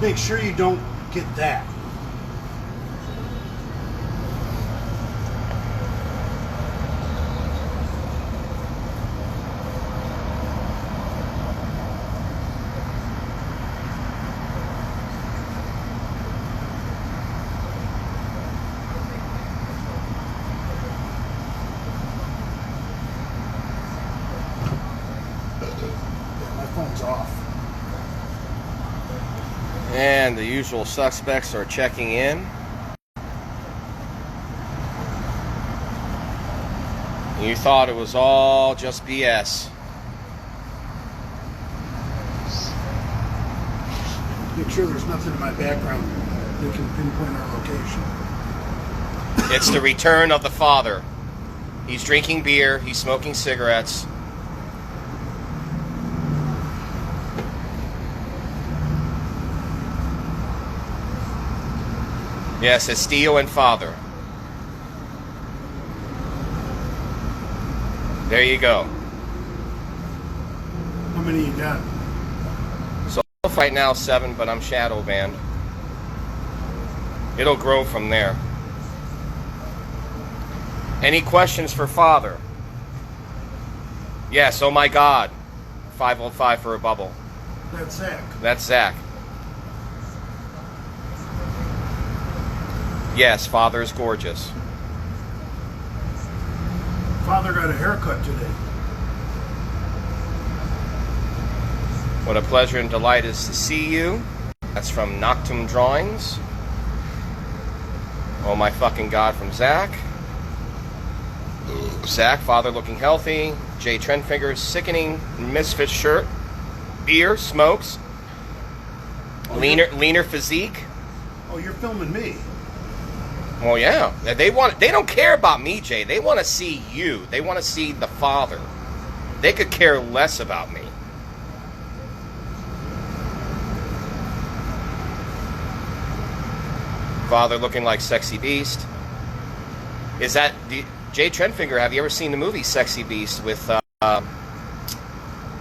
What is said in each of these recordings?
Make sure you don't get that. Phone's off. And the usual suspects are checking in. You thought it was all just BS. Make sure there's nothing in my background that can pinpoint our location. It's the return of the father. He's drinking beer, he's smoking cigarettes. Yes, it's Theo and Father. There you go. How many you got? So right now 7, but I'm shadow banned. It'll grow from there. Any questions for Father? Yes, oh my God. 505 for a bubble. That's Zach. That's Zach. Yes, Father is gorgeous. Father got a haircut today. What a pleasure and delight it is to see you. That's from Noctum Drawings. Oh my fucking God, from Zach. Zach, Father looking healthy. Jay Trendfinger, sickening Misfits shirt. Beer, smokes. Leaner physique. Oh, you're filming me. Well, yeah. They don't care about me, Jay. They want to see you. They want to see the Father. They could care less about me. Father looking like Sexy Beast. Is that Jay Trendfinger? Have you ever seen the movie Sexy Beast with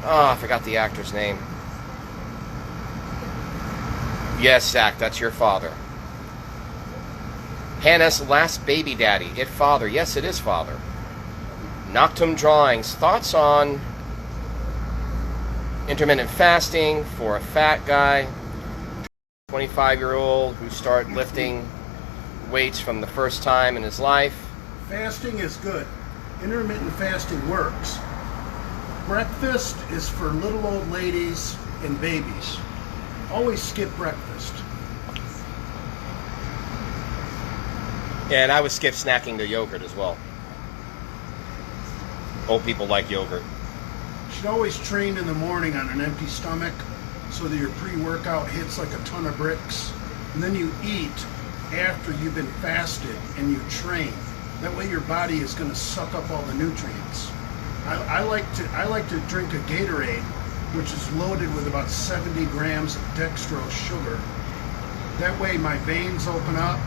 I forgot the actor's name. Yes, Zach, that's your father. Hannah's last baby daddy. It Father. Yes, it is Father. Noctum Drawings. Thoughts on intermittent fasting for a fat guy, 25-year-old who started lifting weights from the first time in his life? Fasting is good. Intermittent fasting works. Breakfast is for little old ladies and babies. Always skip breakfast. Yeah, and I would skip snacking to yogurt as well. Old people like yogurt. You should always train in the morning on an empty stomach so that your pre-workout hits like a ton of bricks. And then you eat after you've been fasted and you train. That way your body is going to suck up all the nutrients. I like to drink a Gatorade, which is loaded with about 70 grams of dextrose sugar. That way my veins open up,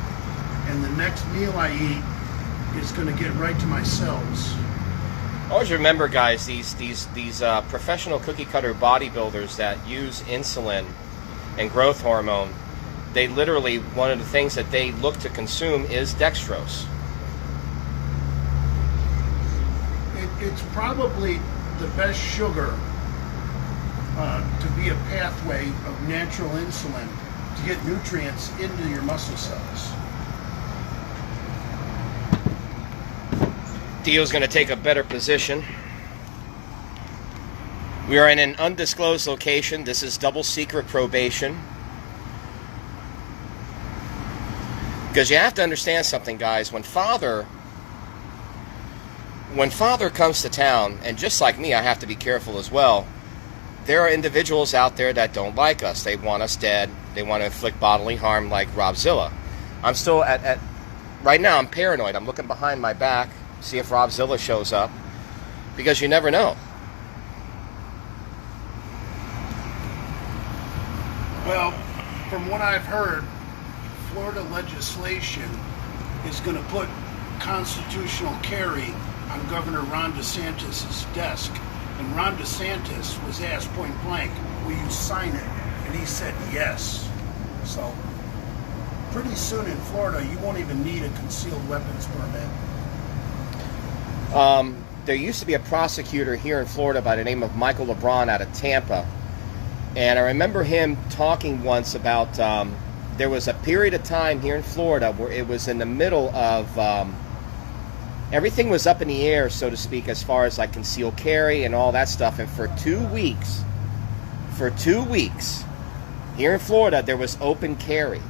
and the next meal I eat is going to get right to my cells. Always remember, guys, these professional cookie cutter bodybuilders that use insulin and growth hormone, they literally, one of the things that they look to consume is dextrose. It's probably the best sugar to be a pathway of natural insulin to get nutrients into your muscle cells. Theo's going to take a better position. We are in an undisclosed location. This is double secret probation. Because you have to understand something, guys. When Father comes to town, and just like me, I have to be careful as well, there are individuals out there that don't like us. They want us dead. They want to inflict bodily harm like Robzilla. I'm still right now I'm paranoid. I'm looking behind my back, see if Robzilla shows up, because you never know. Well, from what I've heard, Florida legislation is going to put constitutional carry on Governor Ron DeSantis' desk. And Ron DeSantis was asked point blank, will you sign it? And he said yes. So pretty soon in Florida, you won't even need a concealed weapons permit. There used to be a prosecutor here in Florida by the name of Michael LeBron out of Tampa. And I remember him talking once about there was a period of time here in Florida where it was in the middle of everything was up in the air, so to speak, as far as like concealed carry and all that stuff. And for 2 weeks, here in Florida, there was open carry.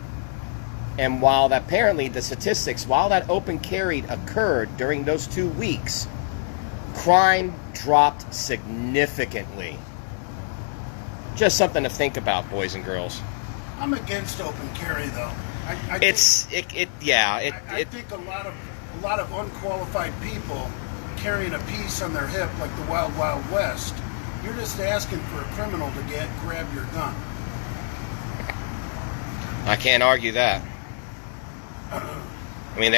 And while apparently the statistics, while that open carry occurred during those 2 weeks, crime dropped significantly. Just something to think about, boys and girls. I'm against open carry, though. I think a lot of unqualified people carrying a piece on their hip like the Wild Wild West. You're just asking for a criminal to grab your gun. I can't argue that. I mean,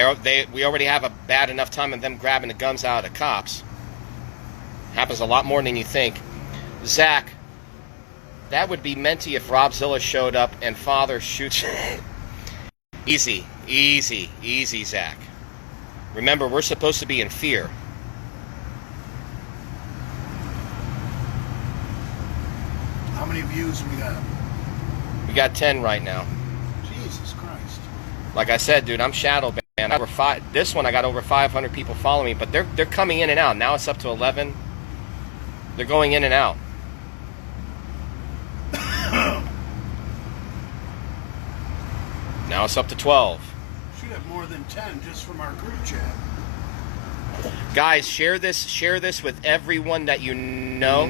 we already have a bad enough time of them grabbing the guns out of the cops. Happens a lot more than you think. Zach, that would be Menti if Robzilla showed up and father shoots. Easy, Zach. Remember, we're supposed to be in fear. How many views we got? We got 10 right now. Jesus Christ. Like I said, dude, I'm shadow banned. This one I got over 500 people following me, but they're coming in and out. Now it's up to 11. They're going in and out. Now it's up to 12. Should have more than 10 just from our group chat. Guys, share this with everyone that you know.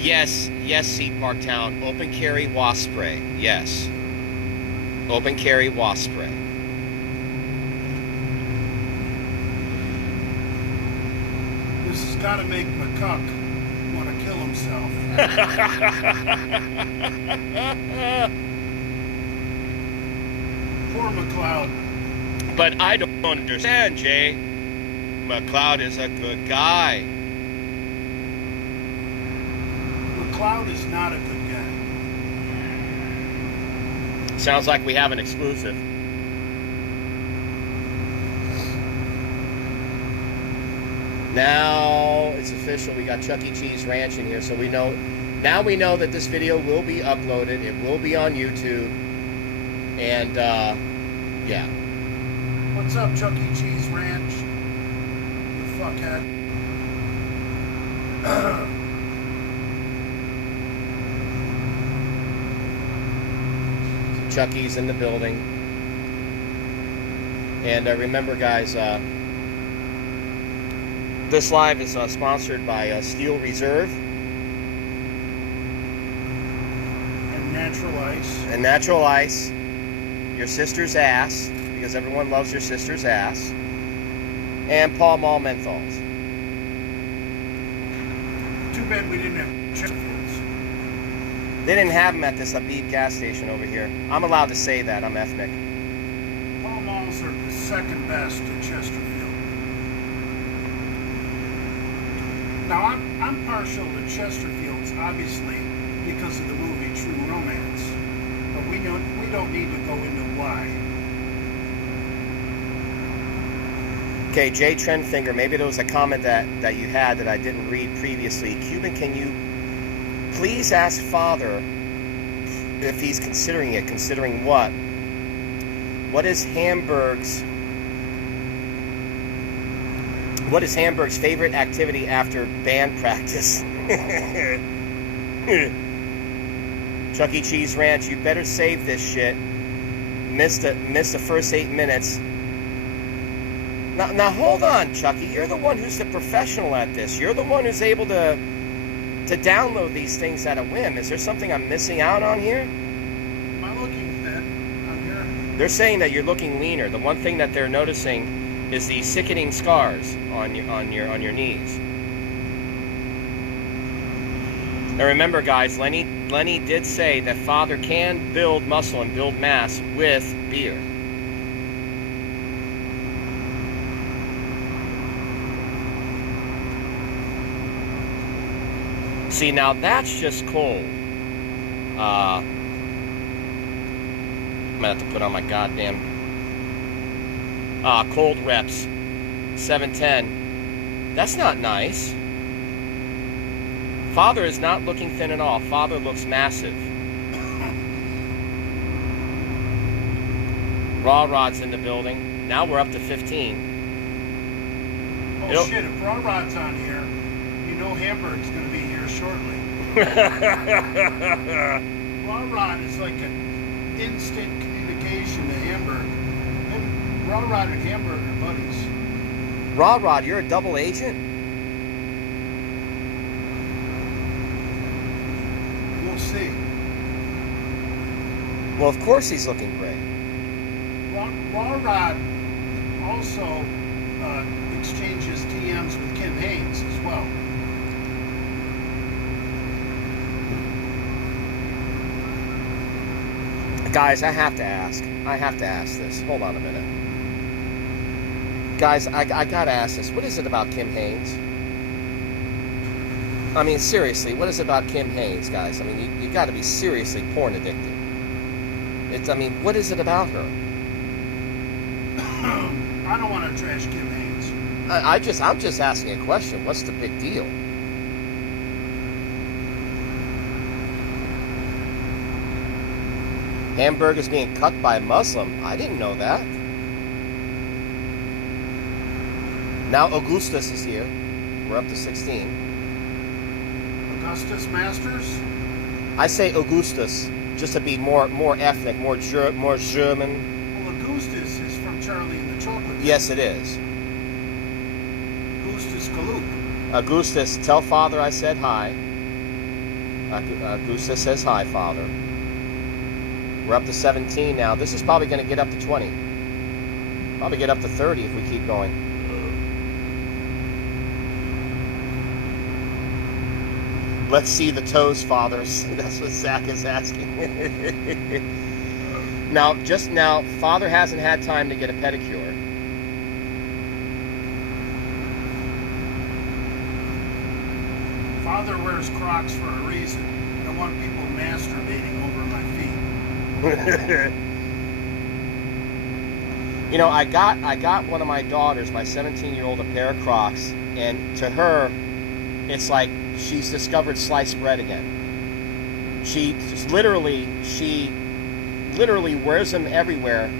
Yes, Seed Park Town. Open carry wasp spray. Yes. Open carry wasp spray. This has got to make McCuck want to kill himself. Poor McLeod. But I don't understand, Jay. McLeod is a good guy. McLeod is not a good guy. Sounds like we have an exclusive. Now it's official. We got Chuck E. Cheese Ranch in here, so we know that this video will be uploaded. It will be on YouTube. And yeah. What's up, Chuck E. Cheese Ranch? You fuckhead. Chucky's in the building. And remember, guys, this live is sponsored by Steel Reserve. And Natural Ice. And Natural Ice. Your sister's ass, because everyone loves your sister's ass. And Pall Mall menthols. Too bad we didn't have Chesterfields. They didn't have them at this Habib gas station over here. I'm allowed to say that. I'm ethnic. Pall Malls are the second best to Chesterfield. Now, I'm partial to Chesterfields, obviously, because of the movie True Romance. But we don't need to go into why. Okay, Jay Trendfinger, maybe there was a comment that you had that I didn't read previously. Cuban, can you please ask Father if he's considering it? Considering what? What is Hamburg's favorite activity after band practice? Chuck E. Cheese Ranch, you better save this shit. Missed the first 8 minutes. Now hold on, Chucky. You're the one who's the professional at this. You're the one who's able to download these things at a whim. Is there something I'm missing out on here? Am I looking thin on here? They're saying that you're looking leaner. The one thing that they're noticing is the sickening scars on your knees. Now remember, guys, Lenny did say that Father can build muscle and build mass with beer. See, now that's just cold. I'm gonna have to put on my goddamn cold reps. 710. That's not nice. Father is not looking thin at all. Father looks massive. Raw Rod's in the building. Now we're up to 15. Oh shit, if Raw Rod's on here, you know Hamburg's gonna be here shortly. Raw Rod is like an instant communication to Hamburg. Raw Rod and Hamburg are buddies. Raw Rod, you're a double agent? We'll see. Well, of course he's looking great. Raw Rod also exchanges DMs with Kim Haynes as well. Guys, I have to ask this. Hold on a minute. Guys, I gotta ask this. What is it about Kim Haynes? I mean, seriously, what is it about Kim Haynes, guys? I mean, you gotta be seriously porn addicted. I mean, what is it about her? I don't want to trash Kim Haynes. I'm just asking a question. What's the big deal? Hamburg is being cut by a Muslim. I didn't know that. Now Augustus is here. We're up to 16. Augustus Masters? I say Augustus just to be more ethnic, more German. Well, Augustus is from Charlie and the Chocolate Factory. Yes, it is. Augustus Kaluk. Augustus, tell Father I said hi. Augustus says hi, Father. We're up to 17 now. This is probably going to get up to 20. Probably get up to 30 if we keep going. Let's see the toes, fathers. That's what Zach is asking. Now, just now, Father hasn't had time to get a pedicure. Father wears Crocs for a reason. I don't want people masturbating over my feet. You know, I got one of my daughters, my 17-year-old, a pair of Crocs, and to her, it's like she's discovered sliced bread again. She literally wears them everywhere,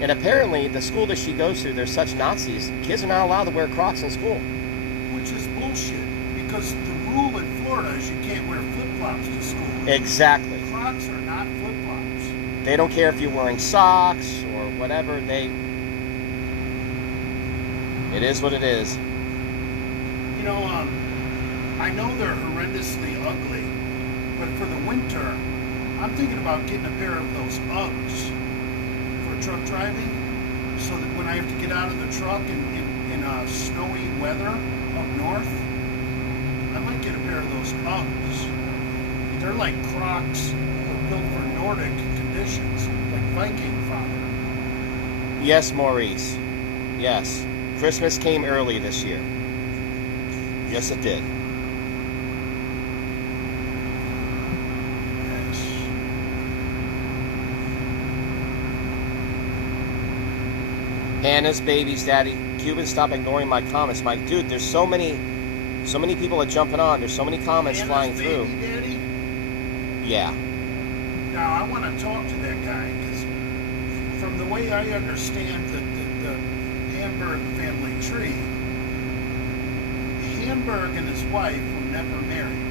and apparently the school that she goes to, there's such Nazis. Kids are not allowed to wear Crocs in school. Which is bullshit, because the rule in Florida is you can't wear flip-flops to school. Exactly. Crocs are not flip-flops. They don't care if you're wearing socks or whatever. It is what it is. You know, I know they're horrendously ugly, but for the winter, I'm thinking about getting a pair of those Uggs for truck driving, so that when I have to get out of the truck in snowy weather up north, I might get a pair of those Uggs. They're like Crocs, built for Nordic conditions, like Viking Father. Yes, Maurice. Yes. Christmas came early this year. Yes, it did. Yes. Hannah's babies, Daddy. Cuban, stop ignoring my comments. My dude, there's so many people are jumping on. There's so many comments Hannah's flying baby through. Daddy? Yeah. Now, I want to talk to that guy, because from the way I understand the Hamburg family tree, Hamburg and his wife were never married.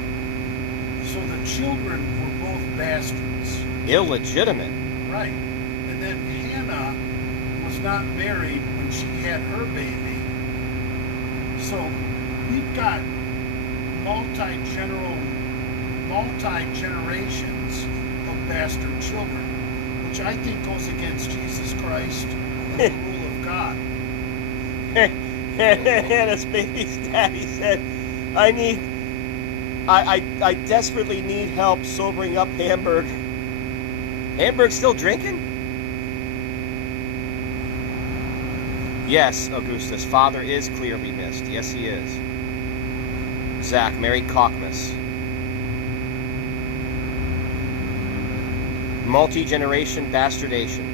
So the children were both bastards. Illegitimate. Right. And then Hannah was not married when she had her baby. So we've got multi-generations of bastard children, which I think goes against Jesus Christ and the rule of God. Hannah's baby's daddy said, I desperately need help sobering up Hamburg. Hamburg still drinking? Yes, Augustus. Father is clearly missed. Yes, he is. Zach, Mary Cockmas. Multi-generation bastardation.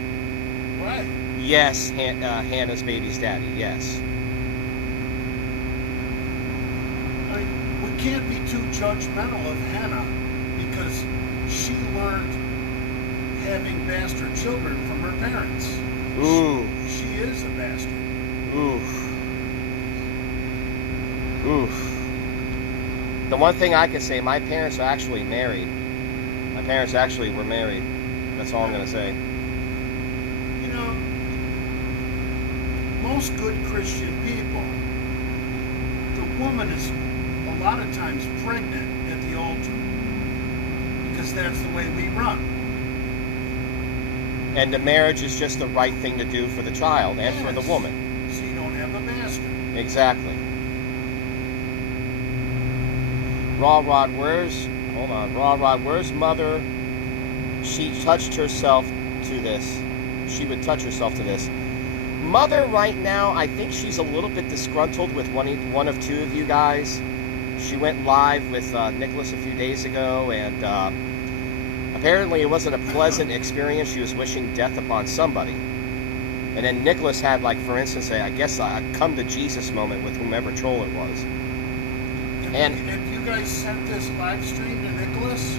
Right. Yes, Hannah's baby's daddy, yes. I mean, we can't be too judgmental of Hannah because she learned having bastard children from her parents. Ooh. She is a bastard. Oof. Oof. The one thing I can say, my parents are actually married. My parents actually were married. That's all I'm going to say. You know, most good Christian people, the woman is a lot of times pregnant at the altar because that's the way we run. And the marriage is just the right thing to do for the child and for the woman. So you don't have a bastard. Exactly. Raw Rod, where's mother? She touched herself to this. She would touch herself to this. Mother right now, I think she's a little bit disgruntled with one of two of you guys. She went live with Nicholas a few days ago, and apparently it wasn't a pleasant experience. She was wishing death upon somebody. And then Nicholas had, like, for instance, I guess a come to Jesus moment with whomever troll it was. Have you guys sent this live stream to Nicholas?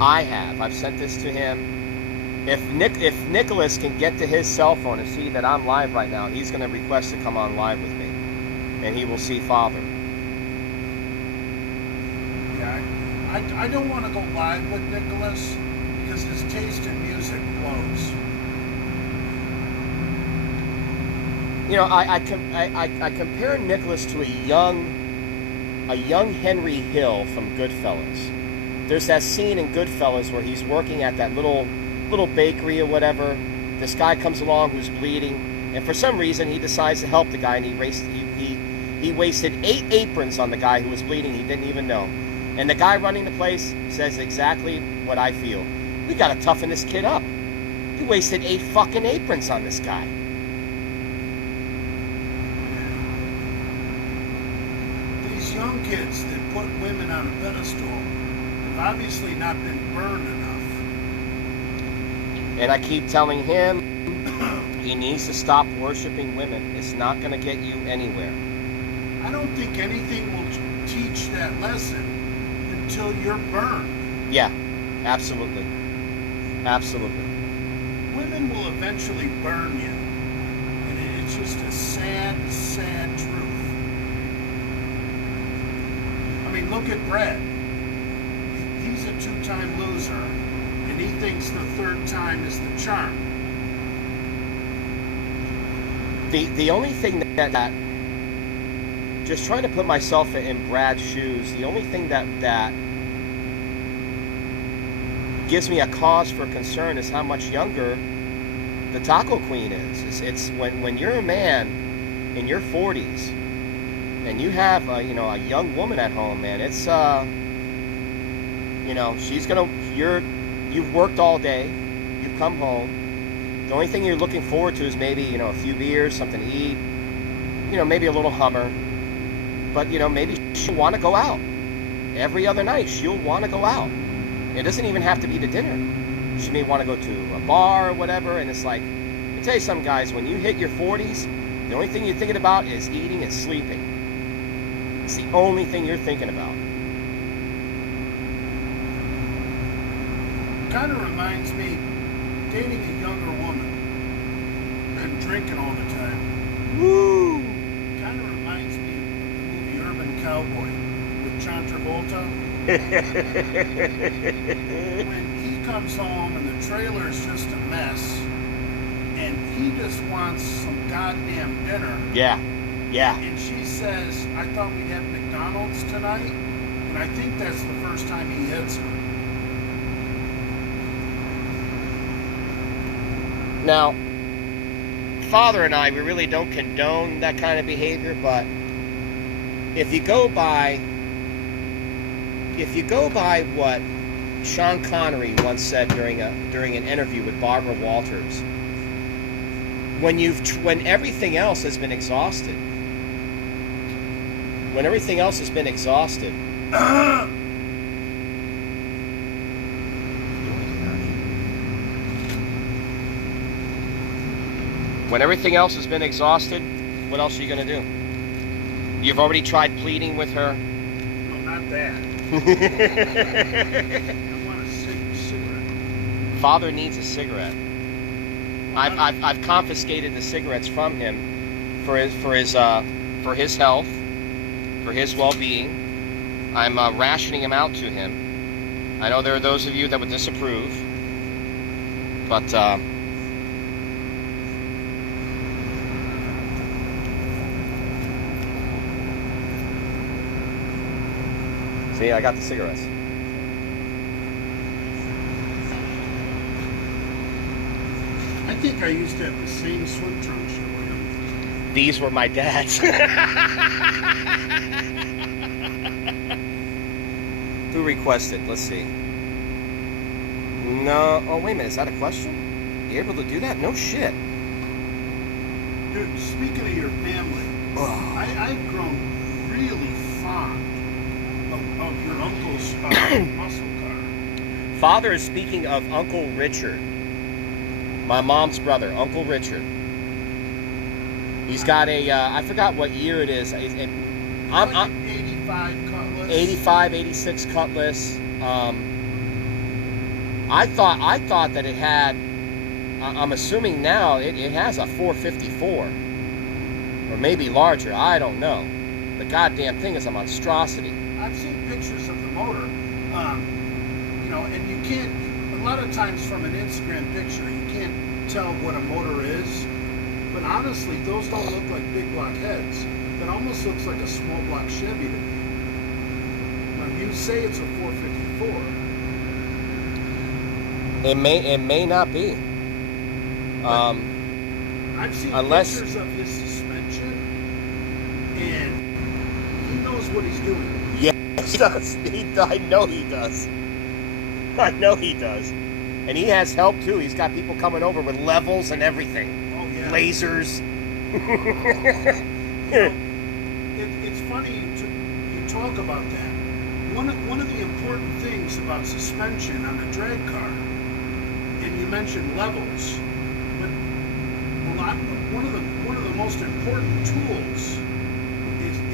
I have. I've sent this to him. If Nicholas can get to his cell phone and see that I'm live right now, he's going to request to come on live with me, and he will see Father. Yeah, I don't want to go live with Nicholas because his taste in music blows. You know, I compare Nicholas to a young Henry Hill from Goodfellas. There's that scene in Goodfellas where he's working at that little bakery or whatever. This guy comes along who's bleeding, and for some reason he decides to help the guy, and he wasted 8 aprons on the guy who was bleeding. He didn't even know. And the guy running the place says exactly what I feel. We gotta toughen this kid up. You wasted 8 fucking aprons on this guy. These young kids that put women on a pedestal have obviously not been burned enough. And I keep telling him he needs to stop worshiping women. It's not going to get you anywhere. I don't think anything will teach that lesson until you're burned. Yeah, absolutely. Absolutely. Women will eventually burn you. And it's just a sad, sad truth. I mean, look at Brad. He's a 2-time loser, and he thinks the 3rd time is the charm. The only thing that just trying to put myself in Brad's shoes, the only thing that gives me a cause for concern is how much younger the Taco Queen is. It's when you're a man in your 40s and you have a young woman at home, man. It's you've worked all day, you've come home. The only thing you're looking forward to is maybe a few beers, something to eat, maybe a little Hummer. But maybe she'll want to go out every other night. She'll want to go out. It doesn't even have to be to dinner. She may want to go to a bar or whatever. And it's like, let me tell you something, guys. When you hit your 40s, the only thing you're thinking about is eating and sleeping. It's the only thing you're thinking about. Kind of reminds me dating a younger woman and drinking all the time. Woo! Kind of reminds me of the movie Urban Cowboy with John Travolta. When he comes home and the trailer's just a mess and he just wants some goddamn dinner. Yeah. And she says, I thought we'd have McDonald's tonight. And I think that's the first time he hits her. Now, Father and I, we really don't condone that kind of behavior, but if you go by what Sean Connery once said during an interview with Barbara Walters, when everything else has been exhausted, When everything else has been exhausted, what else are you going to do? You've already tried pleading with her. No, not that. I want a cigarette. Father needs a cigarette. I've confiscated the cigarettes from him for his health, for his well-being. I'm rationing them out to him. I know there are those of you that would disapprove, but see, I got the cigarettes. I think I used to have the same swim trunks you were in. These were my dad's. Who requested? Let's see. No. Oh, wait a minute. Is that a question? You able to do that? No shit. Dude, speaking of your family, I've grown really fond of your uncle's muscle car. Father is speaking of Uncle Richard. My mom's brother, Uncle Richard. He's got a, I forgot what year it is. I'm 85 Cutlass. 85, 86 Cutlass. I thought that it had, I'm assuming now it has a 454. Or maybe larger, I don't know. The goddamn thing is a monstrosity. I've seen pictures of the motor, you know, and you can't, a lot of times from an Instagram picture, you can't tell what a motor is. But honestly, those don't look like big block heads. That almost looks like a small block Chevy to me. Now, you say it's a 454. It may not be. I've seen pictures of his suspension, and he knows what he's doing. Yeah, he does. I know he does. I know he does. And he has help too. He's got people coming over with levels and everything. Oh yeah. Lasers. It's funny you talk about that. One of the important things about suspension on a drag car, and you mentioned levels, but one of the most important tools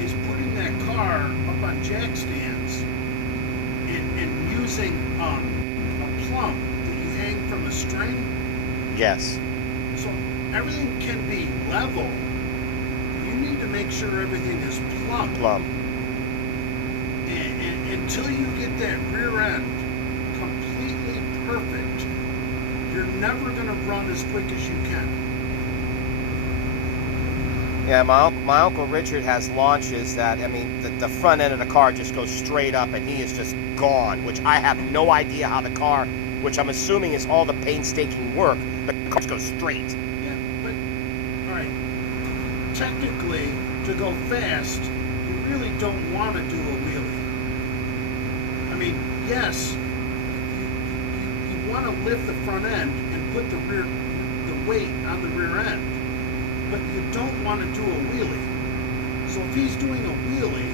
is putting that car up on jack stands and using a plumb that you hang from a string. Yes. So everything can be level. You need to make sure everything is plumb. And until you get that rear end completely perfect, you're never going to run as quick as you can. Yeah, my Uncle Richard has launches that, I mean, the front end of the car just goes straight up and he is just gone, which I have no idea how the car, which I'm assuming is all the painstaking work, the car goes straight. Yeah, but, all right, technically, to go fast, you really don't want to do a wheelie. I mean, yes, you want to lift the front end and put the weight on the rear end, but you don't want to do a wheelie. So if he's doing a wheelie,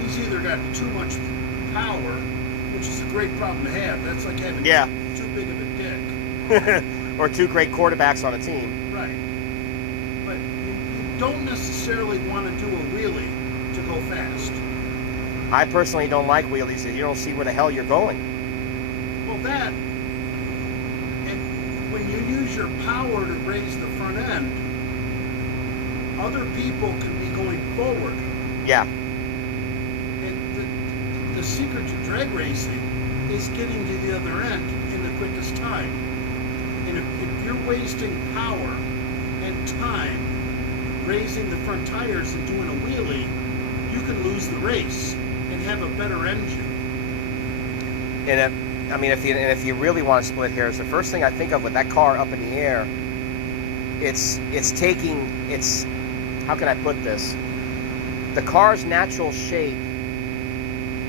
he's either got too much power, which is a great problem to have. That's like having too big of a dick. Or two great quarterbacks on a team. Right. But you don't necessarily want to do a wheelie to go fast. I personally don't like wheelies if you don't see where the hell you're going. Well, that, and when you use your power to raise the front end, other people can be going forward. Yeah. And the secret to drag racing is getting to the other end in the quickest time. And if you're wasting power and time raising the front tires and doing a wheelie, you can lose the race and have a better engine. And if you really want to split hairs, the first thing I think of with that car up in the air, it's how can I put this? The car's natural shape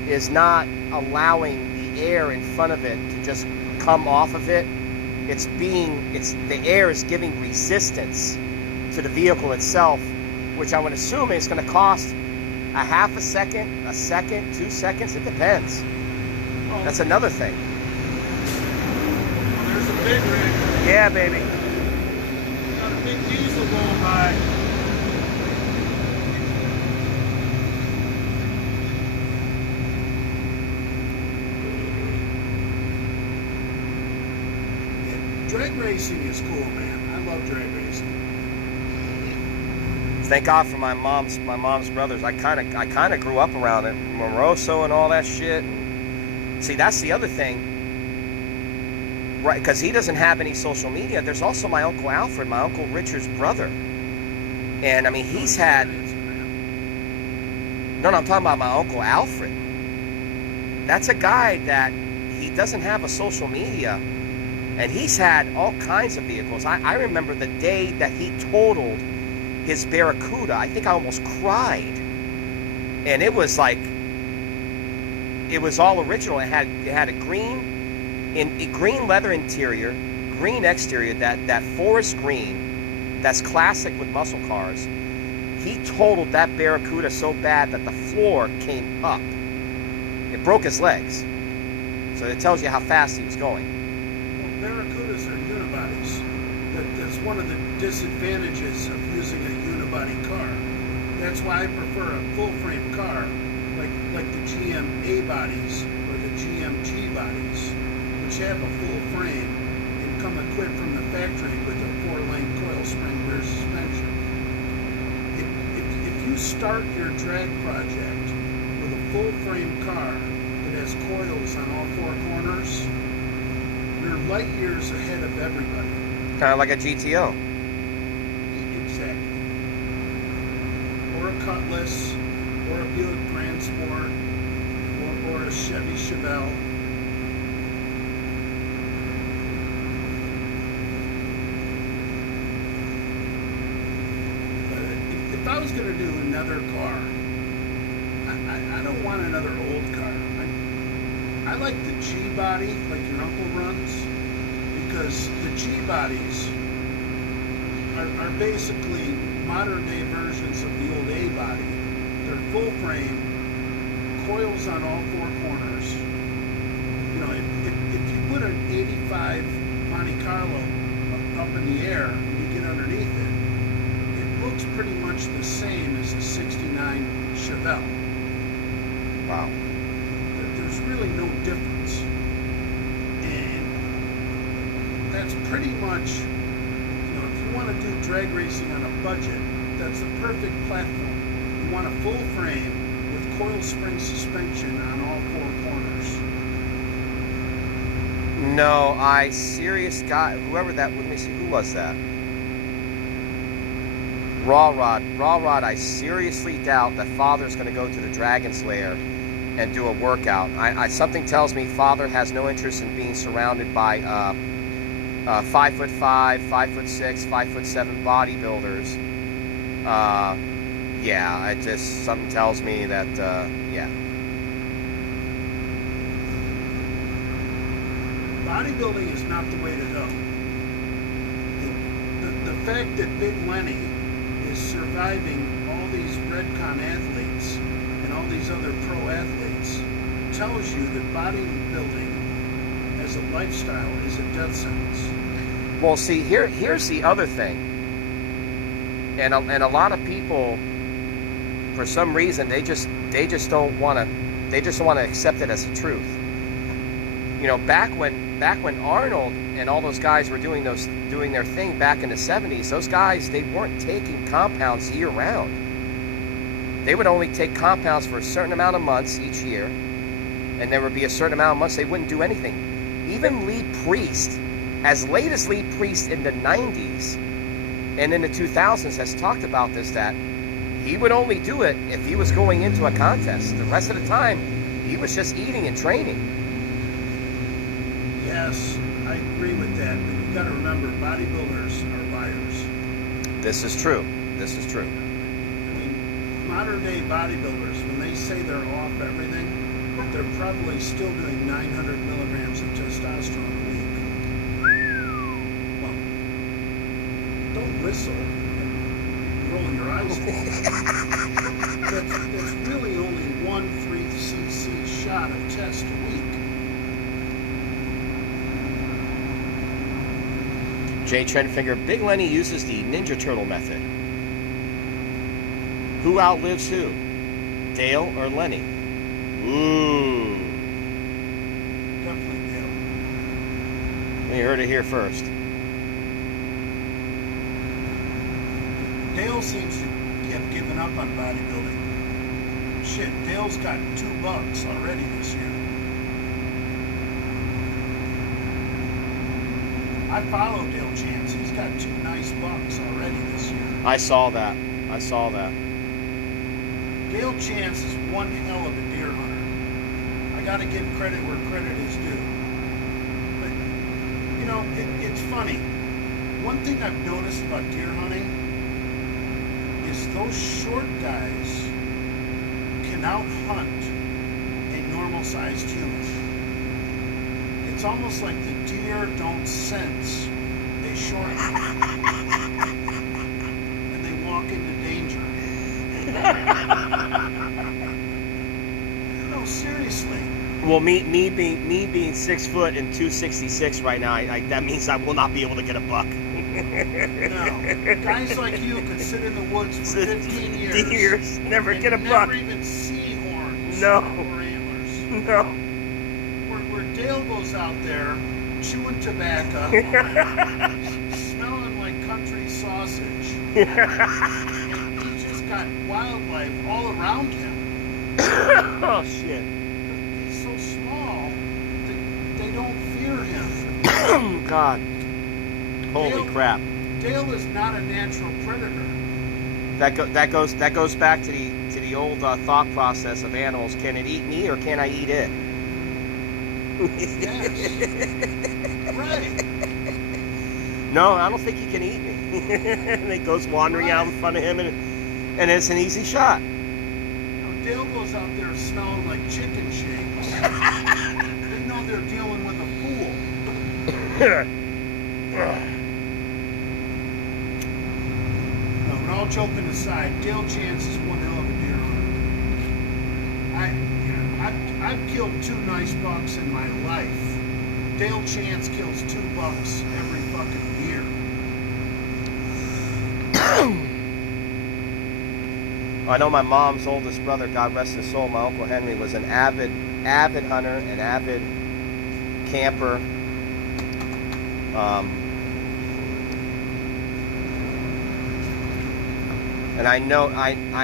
is not allowing the air in front of it to just come off of it. The air is giving resistance to the vehicle itself, which I would assume is going to cost a half a second, 2 seconds. It depends. Well, that's another thing. There's a big rig. Yeah, baby. big diesel going by. Yeah, drag racing is cool, man. I love drag racing. Thank God for my mom's brothers. I kind of grew up around it, Moroso and all that shit. And see, that's the other thing, right? Because he doesn't have any social media. There's also my Uncle Alfred, my Uncle Richard's brother, and I mean he's had. No, I'm talking about my Uncle Alfred. That's a guy that he doesn't have a social media, and he's had all kinds of vehicles. I remember the day that he totaled his Barracuda. I think I almost cried, and it was like, it was all original. It had a green leather interior, green exterior, that forest green that's classic with muscle cars. He totaled that Barracuda so bad that the floor came up. It broke his legs. So it tells you how fast he was going. Well, Barracudas are unibodies. That's one of the disadvantages of using a unibody car. That's why I prefer a full-frame car, like the GM A bodies or the GM G bodies, which have a full frame and come equipped from the factory with a 4-lane coil spring rear suspension. If you start your drag project with a full-frame car that has coils on all 4 corners, you're light years ahead of everybody. Kind of like a GTO. Exactly. Or a Cutlass, or a Buick Grand Sport, or a Chevy Chevelle. If I was going to do another car, I don't want another old car. I like the G body, like your uncle runs, because the G bodies are basically modern day versions of the old A body. They're full frame, coils on all 4 corners. You know, if you put an 85 Monte Carlo up in the air and you get underneath it, it looks pretty much the same as the 69 Chevelle. Wow. There's really no difference. And that's pretty much, you know, if you want to do drag racing on a budget, that's the perfect platform. You want a full frame with coil spring suspension on all 4 corners. No, whoever that, let me see, who was that? Raw Rod, I seriously doubt that Father's going to go to the Dragon's Lair and do a workout. Something tells me Father has no interest in being surrounded by 5'5", 5'6", 5'7" bodybuilders. Yeah, something tells me that, yeah. Bodybuilding is not the way to go. The fact that Big Lenny is surviving all these Redcon athletes and all these other pro athletes tells you that bodybuilding as a lifestyle is a death sentence. Well, see, here's the other thing, and a lot of people, for some reason, they just don't want to accept it as the truth. You know, back when Arnold and all those guys were doing their thing back in the 70s, those guys, they weren't taking compounds year round. They would only take compounds for a certain amount of months each year, and there would be a certain amount of months they wouldn't do anything. Even Lee Priest, as late as Lee Priest in the 90s and in the 2000s, has talked about this, that he would only do it if he was going into a contest. The rest of the time, he was just eating and training. Yes, I agree with that, but you've got to remember, bodybuilders are liars. This is true. This is true. I mean, modern day bodybuilders, when they say they're off everything, they're probably still doing 900 milligrams of testosterone a week. Well, don't whistle and roll your eyes. That's really only 1 3cc shot of test a week. Jay Treadfinger, Big Lenny uses the Ninja Turtle method. Who outlives who? Dale or Lenny? Ooh. Definitely Dale. You heard it here first. Dale seems to have given up on bodybuilding. Shit, Dale's got $2 already this year. I follow Dale Chance. He's got 2 nice bucks already this year. I saw that. Dale Chance is one hell of a deer hunter. I got to give credit where credit is due. But, you know, it's funny. One thing I've noticed about deer hunting is those short guys can out-hunt a normal-sized human. It's almost like the deer don't sense a short and they walk into danger. No, seriously. Well, me being 6 foot and 266 right now, that means I will not be able to get a buck. No, guys like you can sit in the woods for 15 years. Never and get a buck. Never even see horns. No. Or antlers. No. Where Dale goes out there chewing tobacco, smelling like country sausage. And he's just got wildlife all around him. Oh shit. He's so small that they don't fear him. God. Holy crap. Dale is not a natural predator. That goes back to the old thought process of animals. Can it eat me or can I eat it? Yes. Right. No, I don't think he can eat me. And it goes wandering out in front of him, and it's an easy shot. Dale goes out there smelling like chicken shakes. They know they're dealing with a fool. No, but all joking aside, Dale Chance is one hell of a deer hunter. I've killed 2 nice bucks in my life. Dale Chance kills 2 bucks every fucking year. I know my mom's oldest brother, God rest his soul, my Uncle Henry, was an avid hunter, an avid camper. And I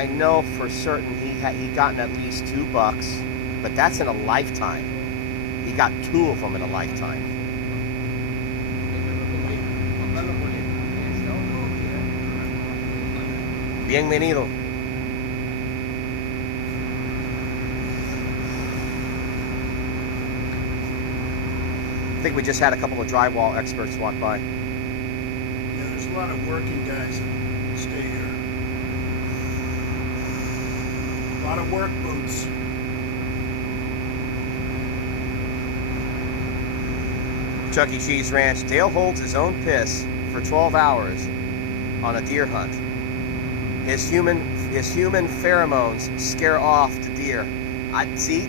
know for certain he gotten at least 2 bucks, but that's in a lifetime. He got 2 of them in a lifetime. Bienvenido. I think we just had a couple of drywall experts walk by. Yeah, there's a lot of working guys that stay here. A lot of work boots. Chuck E. Cheese Ranch. Dale holds his own piss for 12 hours on a deer hunt. His human pheromones scare off the deer. I see.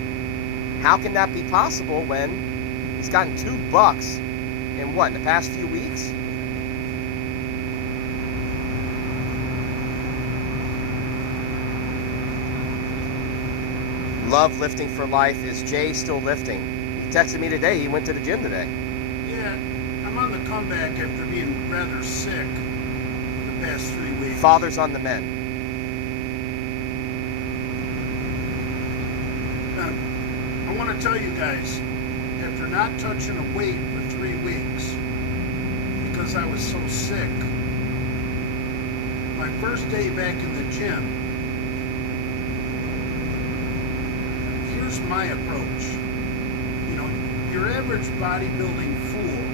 How can that be possible when he's gotten 2 bucks in what, in the past few weeks? Love lifting for life. Is Jay still lifting? He texted me today. He went to the gym today. Yeah, I'm on the comeback after being rather sick the past 3 weeks. Fathers on the men. I want to tell you guys, after not touching a weight for 3 weeks, because I was so sick, my first day back in the gym, here's my approach. You know, your average bodybuilding fool,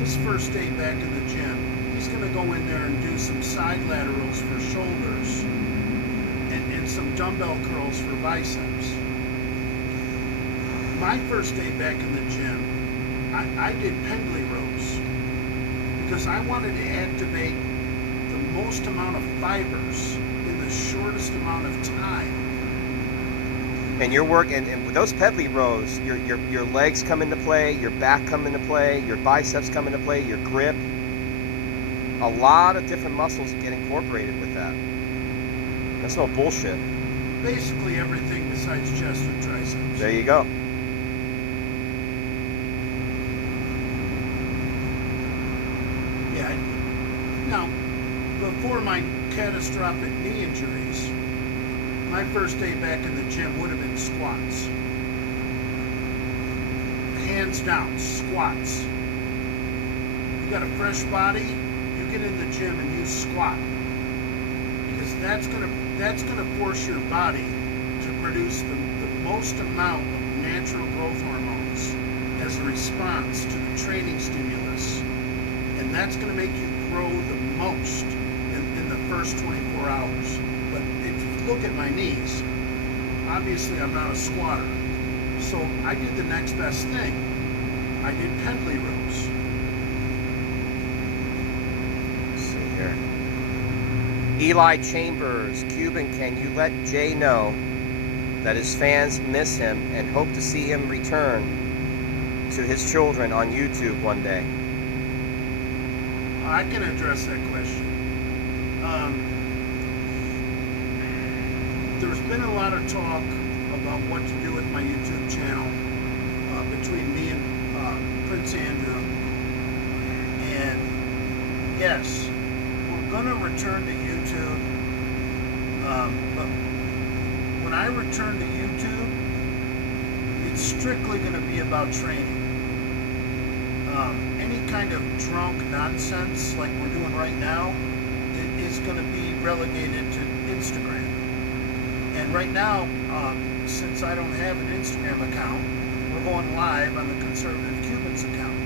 his first day back in the gym, he's going to go in there and do some side laterals for shoulders and some dumbbell curls for biceps. My first day back in the gym, I did pendlay rows because I wanted to activate the most amount of fibers in the shortest amount of time. And your work, and with those pedley rows, your legs come into play, your back come into play, your biceps come into play, your grip. A lot of different muscles get incorporated with that. That's no bullshit. Basically everything besides chest and triceps. There you go. Yeah. Now, before my catastrophic knee injuries, my first day back in the gym would have been squats. Hands down, squats. You got a fresh body, you get in the gym and you squat. Because that's gonna force your body to produce the most amount of natural growth hormones as a response to the training stimulus. And that's gonna make you grow the most in the first 24 hours. But if you look at my knees, obviously I'm not a squatter. So I did the next best thing. I did Pendley rows. Let's see here. Eli Chambers, Cuban, can you let Jay know that his fans miss him and hope to see him return to his children on YouTube one day? I can address that question. There's been a lot of talk about what to do with my YouTube channel between me and Prince Andrew. And yes, we're going to return to YouTube. But when I return to YouTube, it's strictly going to be about training. Any kind of drunk nonsense like we're doing right now is going to be relegated to Instagram. And right now, since I don't have an Instagram account, we're going live on the Conservative Cubans account.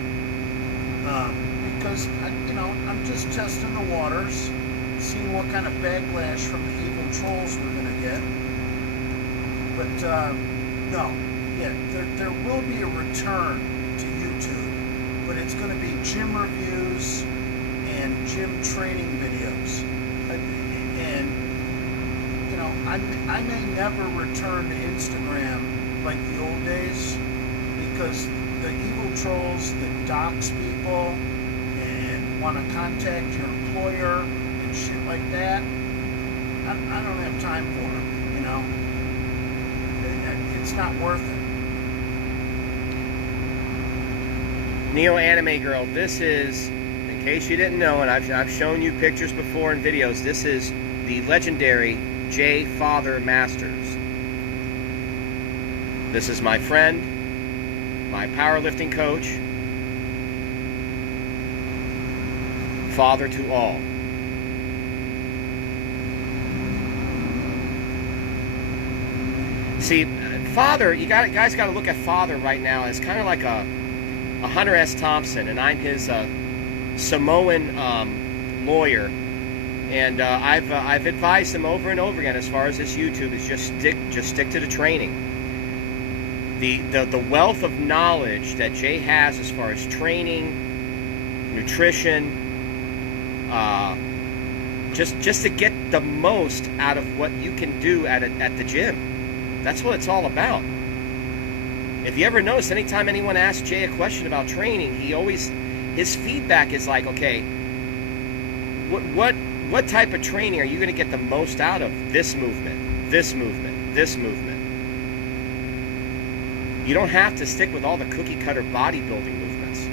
Because, I'm just testing the waters, seeing what kind of backlash from the evil trolls we're going to get. But, no. Yeah, there will be a return to YouTube. But it's going to be gym reviews and gym training videos. And I may never return to Instagram like the old days because the evil trolls that dox people and want to contact your employer and shit like that, I don't have time for them, It's not worth it. Neo Anime Girl, this is, in case you didn't know, and I've shown you pictures before and videos, this is the legendary J. Father Masters. This is my friend, my powerlifting coach, father to all. See, father, guys got to look at father right now as kind of like a Hunter S. Thompson, and I'm his Samoan lawyer. And I've advised him over and over again as far as this YouTube is just stick to the training. The wealth of knowledge that Jay has as far as training, nutrition, just to get the most out of what you can do at the gym. That's what it's all about. If you ever notice, anytime anyone asks Jay a question about training, his feedback is like, okay, what type of training are you going to get the most out of? This movement, this movement, this movement. You don't have to stick with all the cookie cutter bodybuilding movements.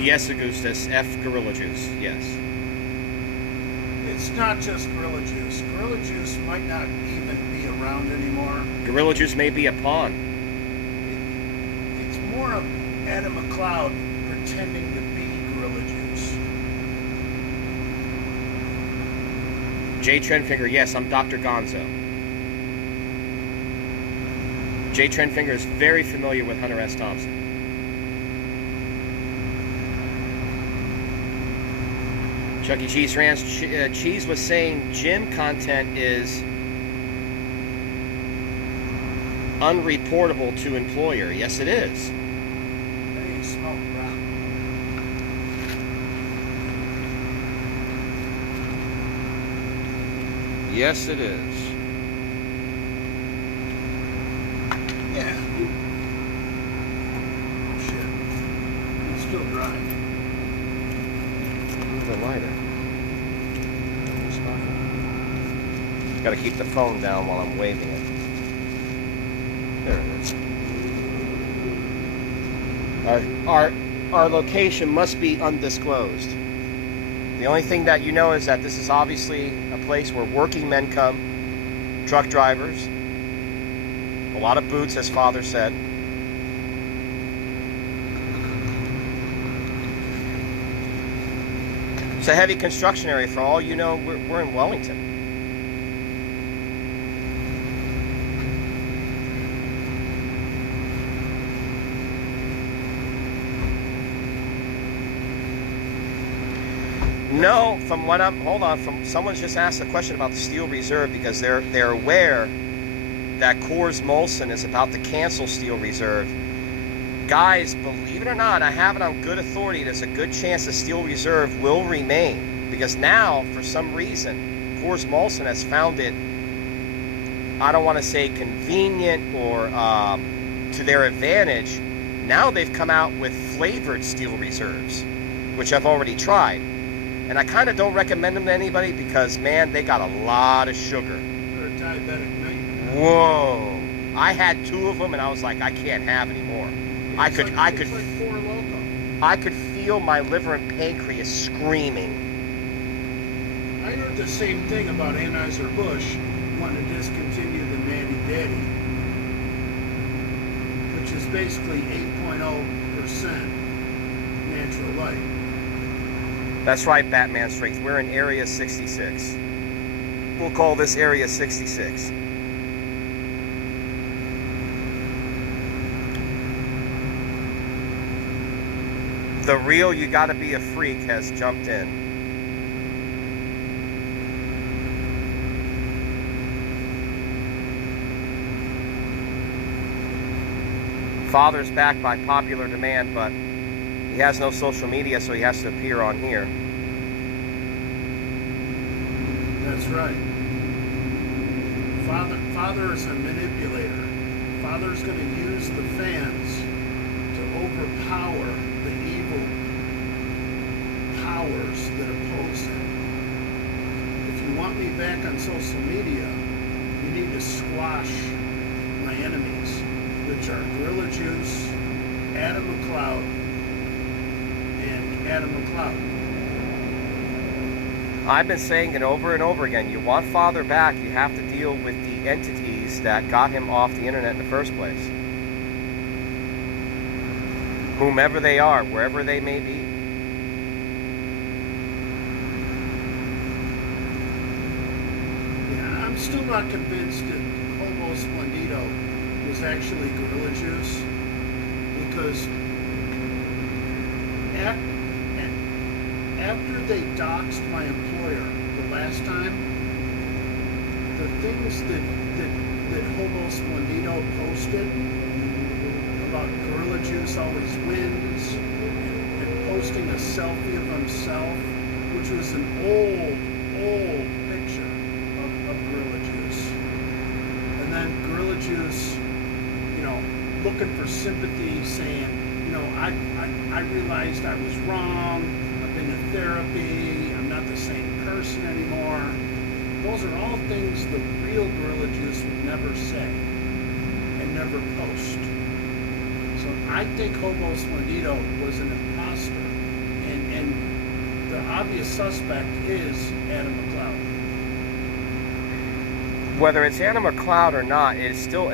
Yes, Augustus, F Gorilla Juice, yes. It's not just Gorilla Juice. Gorilla Juice might not even be around anymore. Gorilla Juice may be a pawn. It's more of Adam McLeod pretending to be Gorilla Juice. Jay Trendfinger, yes, I'm Dr. Gonzo. Jay Trendfinger is very familiar with Hunter S. Thompson. Chuck E. Cheese Ranch, Cheese was saying gym content is unreportable to employer. Yes, it is. Hey, smoke, bro. Yes, it is. Yeah. Shit. right. A little bit lighter. Got to keep the phone down while I'm waving it. There it is. Our location must be undisclosed. The only thing that you know is that this is obviously a place where working men come, truck drivers, a lot of boots, as Father said. It's a heavy construction area. For all you know, we're in Wellington. No, from what someone's just asked a question about the Steel Reserve because they're aware that Coors Molson is about to cancel Steel Reserve. Guys, believe it or not, I have it on good authority. There's a good chance the Steel Reserve will remain because now, for some reason, Coors Molson has found it, I don't want to say convenient or to their advantage. Now they've come out with flavored Steel Reserves, which I've already tried. And I kind of don't recommend them to anybody because, man, they got a lot of sugar. They're a diabetic nightmare. Whoa. I had 2 of them and I was like, I can't have any more. I could like Four Loko. I could feel my liver and pancreas screaming. I heard the same thing about Anheuser-Busch wanting to discontinue the Natty Daddy, which is basically 8.0% natural light. That's right, Batman Strength. We're in Area 66. We'll call this Area 66. The real You Gotta Be a Freak has jumped in. Father's back by popular demand, but he has no social media, so he has to appear on here. That's right. Father is a manipulator. Father's going to use the fans to overpower the evil powers that oppose him. If you want me back on social media, you need to squash my enemies, which are Gorilla Juice, Adam McLeod, and Adam McLeod. I've been saying it over and over again. You want Father back, you have to deal with the entities that got him off the internet in the first place. Whomever they are, wherever they may be. Yeah, I'm still not convinced that Homo Splendido was actually Gorilla Juice, because after they doxed my employer the last time, the things that Homo Splendido posted about Gorilla Juice always wins, and posting a selfie of himself, which was an old picture of Gorilla Juice. And then Gorilla Juice, looking for sympathy, saying, I realized I was wrong, I've been in therapy, I'm not the same person anymore. Those are all things the real Gorilla Juice would never say and never post. So I think Homo Splendido was an imposter, and the obvious suspect is Adam McLeod. Whether it's Adam McLeod or not, it's still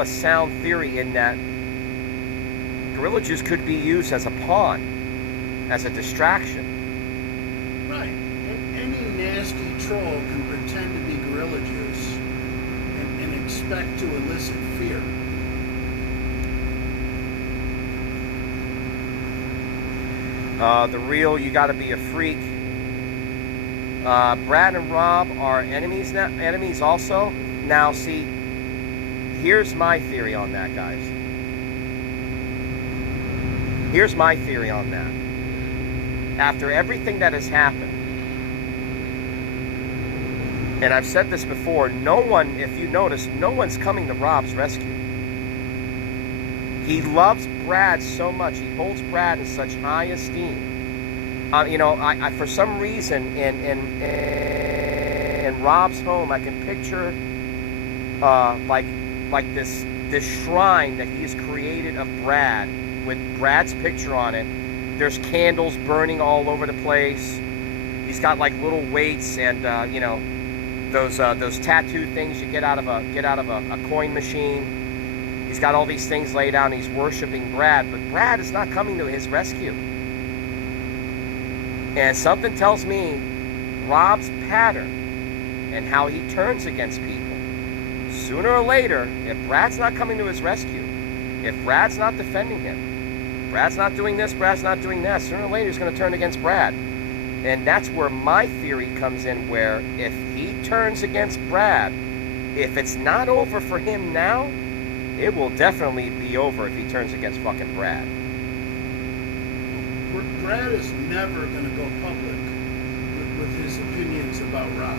a sound theory in that Gorilla Juice could be used as a pawn, as a distraction. Right. And any nasty troll can pretend to be Gorilla Juice and expect to elicit fear. The real You Gotta Be a Freak. Brad and Rob are enemies now, enemies also. Now, see, here's my theory on that, guys. Here's my theory on that. After everything that has happened, and I've said this before, no one, if you notice, no one's coming to Rob's rescue. He loves Brad so much. He holds Brad in such high esteem. You know, I for some reason in Rob's home, I can picture like this shrine that he has created of Brad with Brad's picture on it. There's candles burning all over the place. He's got like little weights and you know, those tattoo things you get out of a coin machine. He's got all these things laid out and he's worshiping Brad, but Brad is not coming to his rescue. And something tells me Rob's pattern and how he turns against people, sooner or later, if Brad's not coming to his rescue, if Brad's not defending him, Brad's not doing this, Brad's not doing that, sooner or later he's going to turn against Brad. And that's where my theory comes in, where if he turns against Brad, if it's not over for him now, it will definitely be over if he turns against fucking Brad. Brad is never going to go public with his opinions about Rob.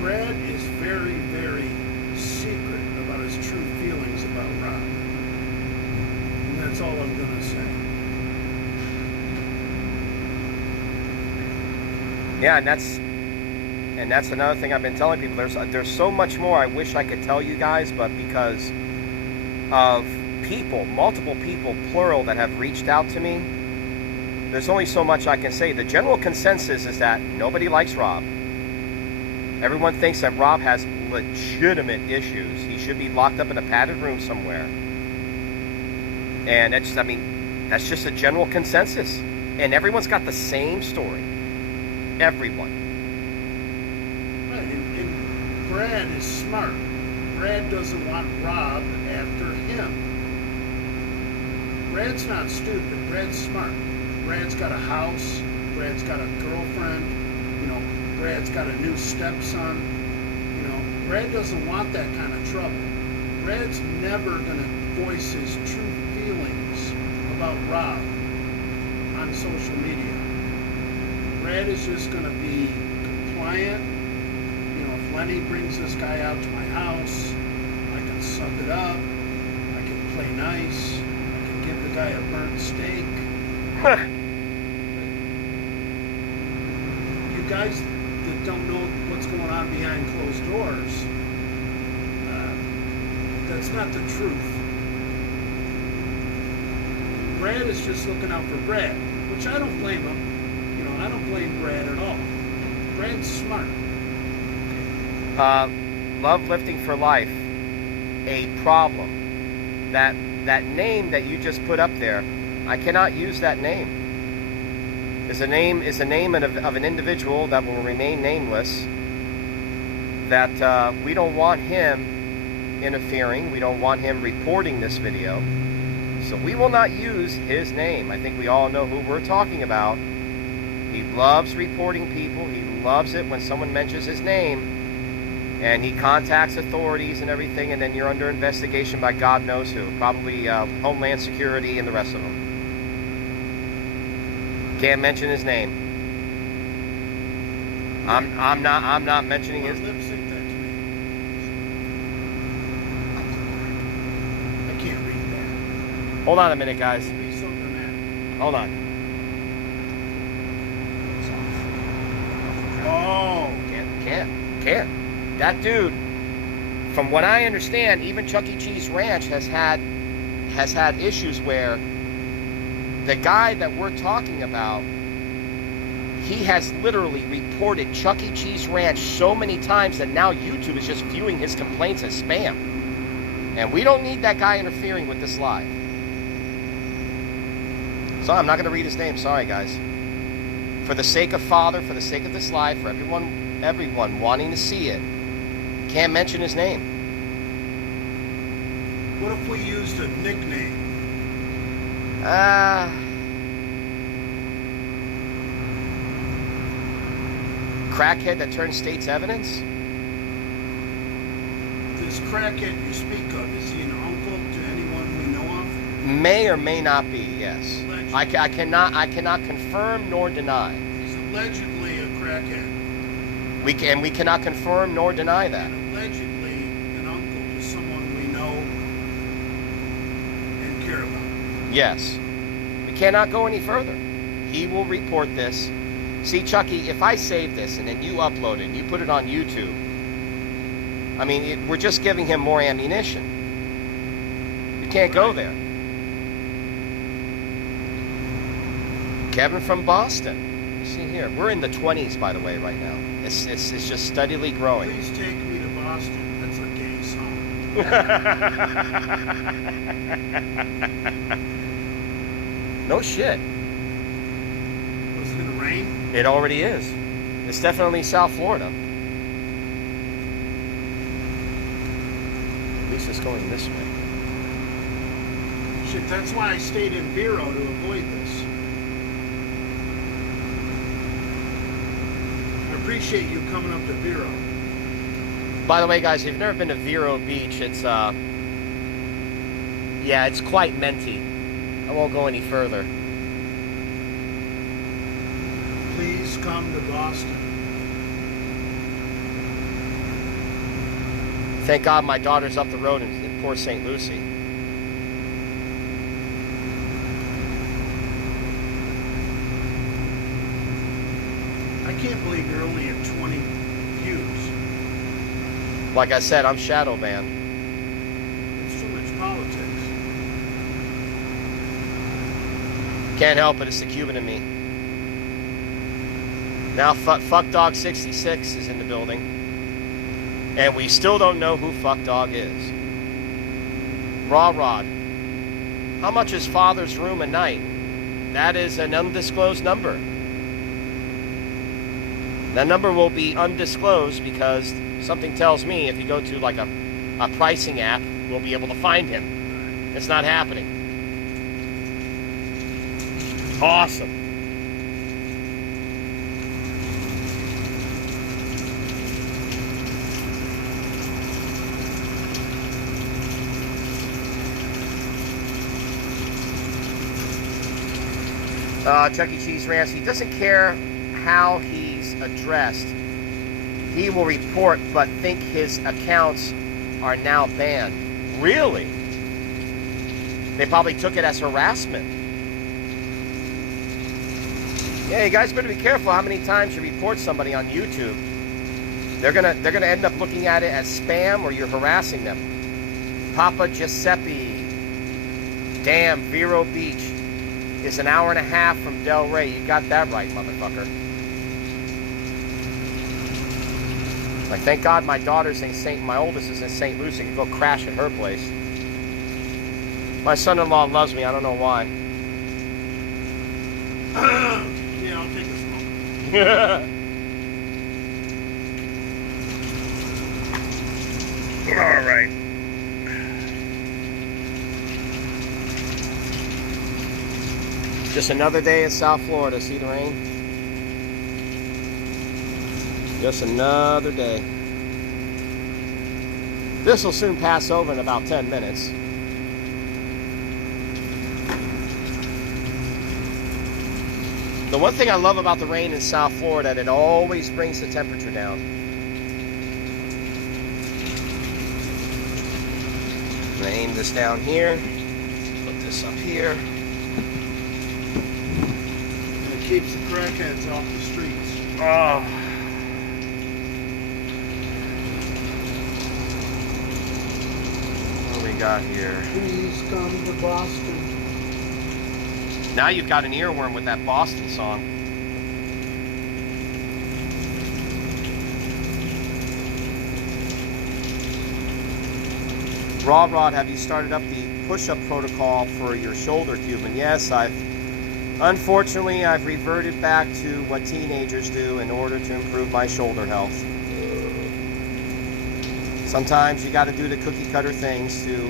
Brad is very, very secret about his true feelings about Rob. And that's all I'm going to say. Yeah, and that's another thing I've been telling people. There's so much more I wish I could tell you guys, but because of people, multiple people, plural, that have reached out to me, there's only so much I can say. The general consensus is that nobody likes Rob. Everyone thinks that Rob has legitimate issues. He should be locked up in a padded room somewhere. And that's, I mean, that's just a general consensus. And everyone's got the same story. Everyone. Right, and Brad is smart. Brad doesn't want Rob after him. Brad's not stupid. Brad's smart. Brad's got a house. Brad's got a girlfriend. You know, Brad's got a new stepson. You know, Brad doesn't want that kind of trouble. Brad's never going to voice his true feelings about Rob on social media. Brad is just going to be compliant. You know, if Lenny brings this guy out to my house, I can suck it up. I can play nice. I can give the guy a burnt steak. You guys that don't know what's going on behind closed doors, that's not the truth. Brad is just looking out for Brad, which I don't blame him. You know, I don't blame Brad at all. Brad's smart. Love Lifting for Life, a problem. That name that you just put up there, I cannot use that name. Is a name of an individual that will remain nameless. That we don't want him interfering. We don't want him reporting this video. So we will not use his name. I think we all know who we're talking about. He loves reporting people. He loves it when someone mentions his name. And he contacts authorities and everything, and then you're under investigation by God knows who. Probably Homeland Security and the rest of them. Can't mention his name. I'm not mentioning his. Lip sync that to me. I can't read that. Hold on a minute, guys. Be so dramatic. Hold on. Oh. Can't. That dude, from what I understand, even Chuck E. Cheese Ranch has had issues where the guy that we're talking about, he has literally reported Chuck E. Cheese Ranch so many times that now YouTube is just viewing his complaints as spam. And we don't need that guy interfering with this live. So I'm not going to read his name. Sorry, guys. For the sake of Father, for the sake of this live, for everyone wanting to see it, can't mention his name. What if we used a nickname? Crackhead that turns state's evidence? This crackhead you speak of, is he an uncle to anyone we know of? May or may not be, yes. Allegedly. I cannot confirm nor deny. He's allegedly a crackhead. We cannot confirm nor deny that. And allegedly an uncle to someone we know Yes. We cannot go any further. He will report this. See, Chucky, if I save this and then you upload it and you put it on YouTube, I mean, we're just giving him more ammunition. We can't go there. Kevin from Boston. You see here, we're in the 20s, by the way, right now. It's just steadily growing. Please take me to Boston. That's a gay song. No shit. Was it gonna rain? It already is. It's definitely South Florida. At least it's going this way. Shit, that's why I stayed in Vero to avoid this. I appreciate you coming up to Vero. By the way, guys, if you've never been to Vero Beach, it's yeah, it's quite minty. I won't go any further. Please come to Boston. Thank God my daughter's up the road in Port St. Lucie. I can't believe you're only at 20 views. Like I said, I'm shadow banned. It's too much politics. Can't help it, it's the Cuban in me. Now Fuck Dog 66 is in the building. And we still don't know who Fuck Dog is. Raw Rod. How much is Father's room a night? That is an undisclosed number. That number will be undisclosed because something tells me if you go to like a pricing app, we'll be able to find him. It's not happening. Awesome. Chuck E. Cheese Ranch, he doesn't care how he's addressed. He will report but think his accounts are now banned. Really? They probably took it as harassment. Yeah, you guys better be careful how many times you report somebody on YouTube. They're gonna end up looking at it as spam or you're harassing them. Papa Giuseppe. Damn, Vero Beach is an hour and a half from Delray. You got that right, motherfucker. Like, thank God my daughter's in my oldest is in St. Lucie. I can go crash at her place. My son-in-law loves me. I don't know why. Yeah, I'll take a smoke. All right. Just another day in South Florida. See the rain? Just another day. This will soon pass over in about 10 minutes. The one thing I love about the rain in South Florida, it always brings the temperature down. I'm gonna aim this down here. Put this up here. And it keeps the crackheads off the streets. Oh. What do we got here? Please come to Boston. Now you've got an earworm with that Boston song. Raw Rod, have you started up the push-up protocol for your shoulder, Cuban? Yes, unfortunately, I've reverted back to what teenagers do in order to improve my shoulder health. Sometimes you got to do the cookie-cutter things to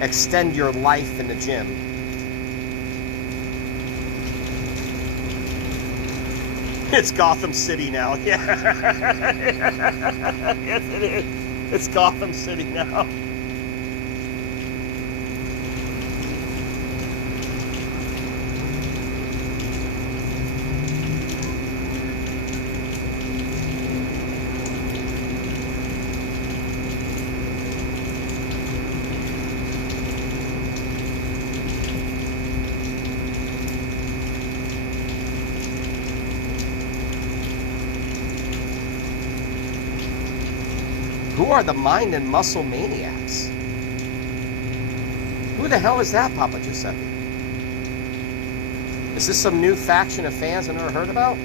extend your life in the gym. It's Gotham City now. Yeah. Yes, it is. It's Gotham City now. Who are the mind and muscle maniacs? Who the hell is that, Papa Giuseppe? Is this some new faction of fans I've never heard about?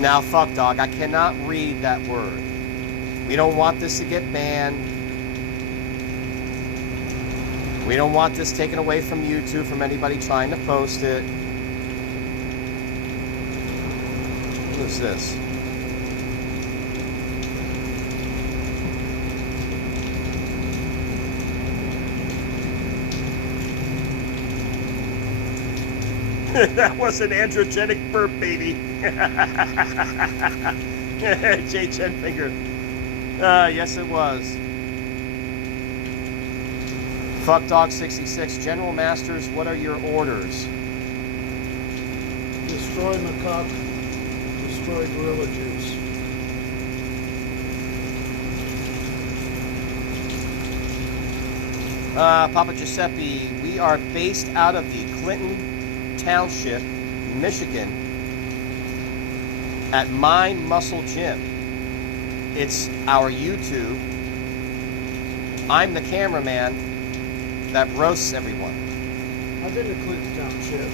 Now, fuck, dog, I cannot read that word. We don't want this to get banned. We don't want this taken away from YouTube, from anybody trying to post it. What is this? That was an androgenic burp, baby. J. Chenfinger. Yes, it was. FuckDog66. General Masters, what are your orders? Destroy macaque. Destroy gorilla juice. Papa Giuseppe, we are based out of the Clinton Township, Michigan, at Mind Muscle Gym. It's our YouTube. I'm the cameraman that roasts everyone. I've been to Clinton Township.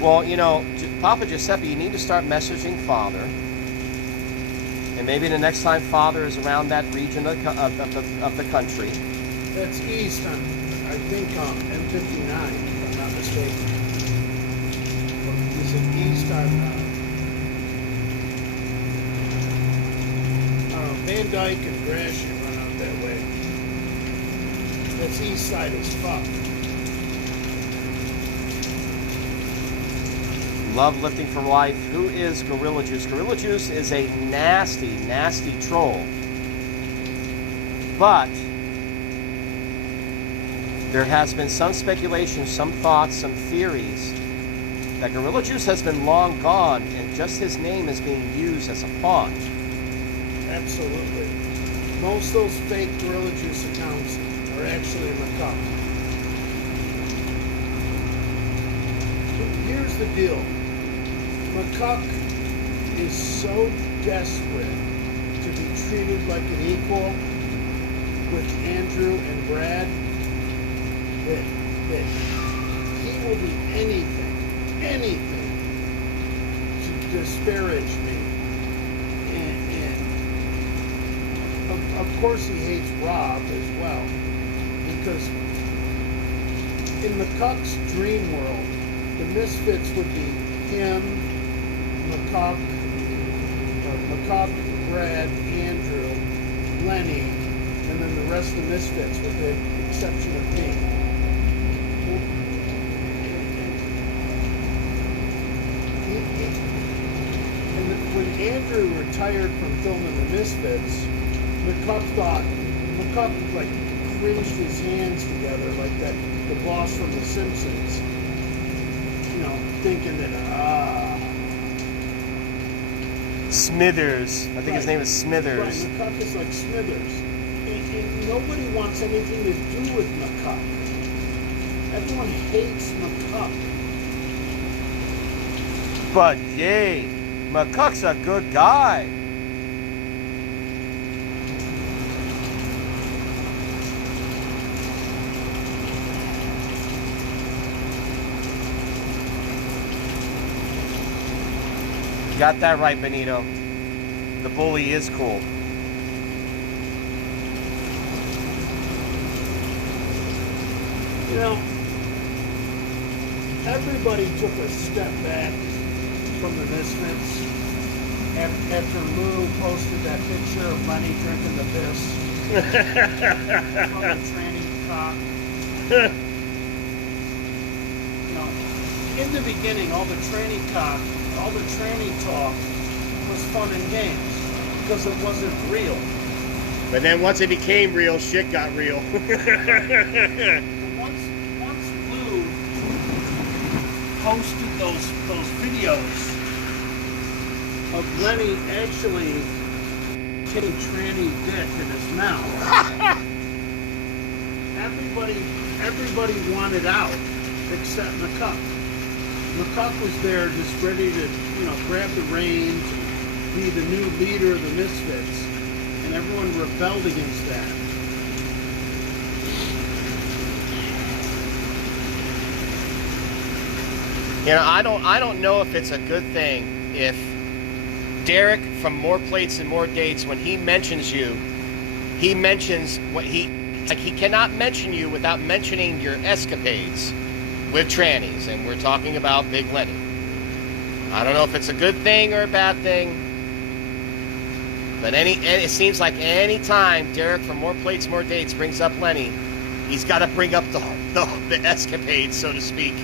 Well, you know, Papa Giuseppe, you need to start messaging Father. And maybe the next time Father is around that region of the country. That's east on, I think, M59, if I'm not mistaken. Is it east on, Van Dyke and Gratiot run out that way. That's east side as fuck. Love lifting for life. Who is Gorilla Juice? Gorilla Juice is a nasty, nasty troll. But there has been some speculation, some thoughts, some theories that Gorilla Juice has been long gone and just his name is being used as a pawn. Absolutely. Most of those fake Gorilla Juice accounts are actually macaque. Here's the deal. Macaque is so desperate to be treated like an equal with Andrew and Brad that he will do anything to disparage me. And of course he hates Rob as well, because in McCuck's dream world, the Misfits would be him, McCuck, Brad, Andrew, Lenny, and then the rest of the Misfits with the exception of me. And when Andrew retired from filming the Misfits, McCuck like cringed his hands together like that, the boss from The Simpsons. You know, thinking that, Smithers. I think his name is Smithers. Right, McCuck is like Smithers. And nobody wants anything to do with McCuck. Everyone hates McCuck. But yay, McCuck's a good guy. Got that right, Benito. The bully is cool. You know, everybody took a step back from the Misfits after Lou posted that picture of Lenny drinking the piss from the tranny cock. You know, in the beginning, all the tranny talk was fun and games because it wasn't real. But then once it became real, shit got real. Once Lou posted those videos of Lenny actually getting tranny dick in his mouth, everybody wanted out except McCuck. McCuck was there just ready to, grab the reins, be the new leader of the Misfits, and everyone rebelled against that. I don't know if it's a good thing if Derek from More Plates and More Dates, when he mentions you, he mentions he cannot mention you without mentioning your escapades with trannies, and we're talking about Big Lenny. I don't know if it's a good thing or a bad thing, but it seems like any time Derek from More Plates, More Dates brings up Lenny, he's got to bring up the escapades, so to speak.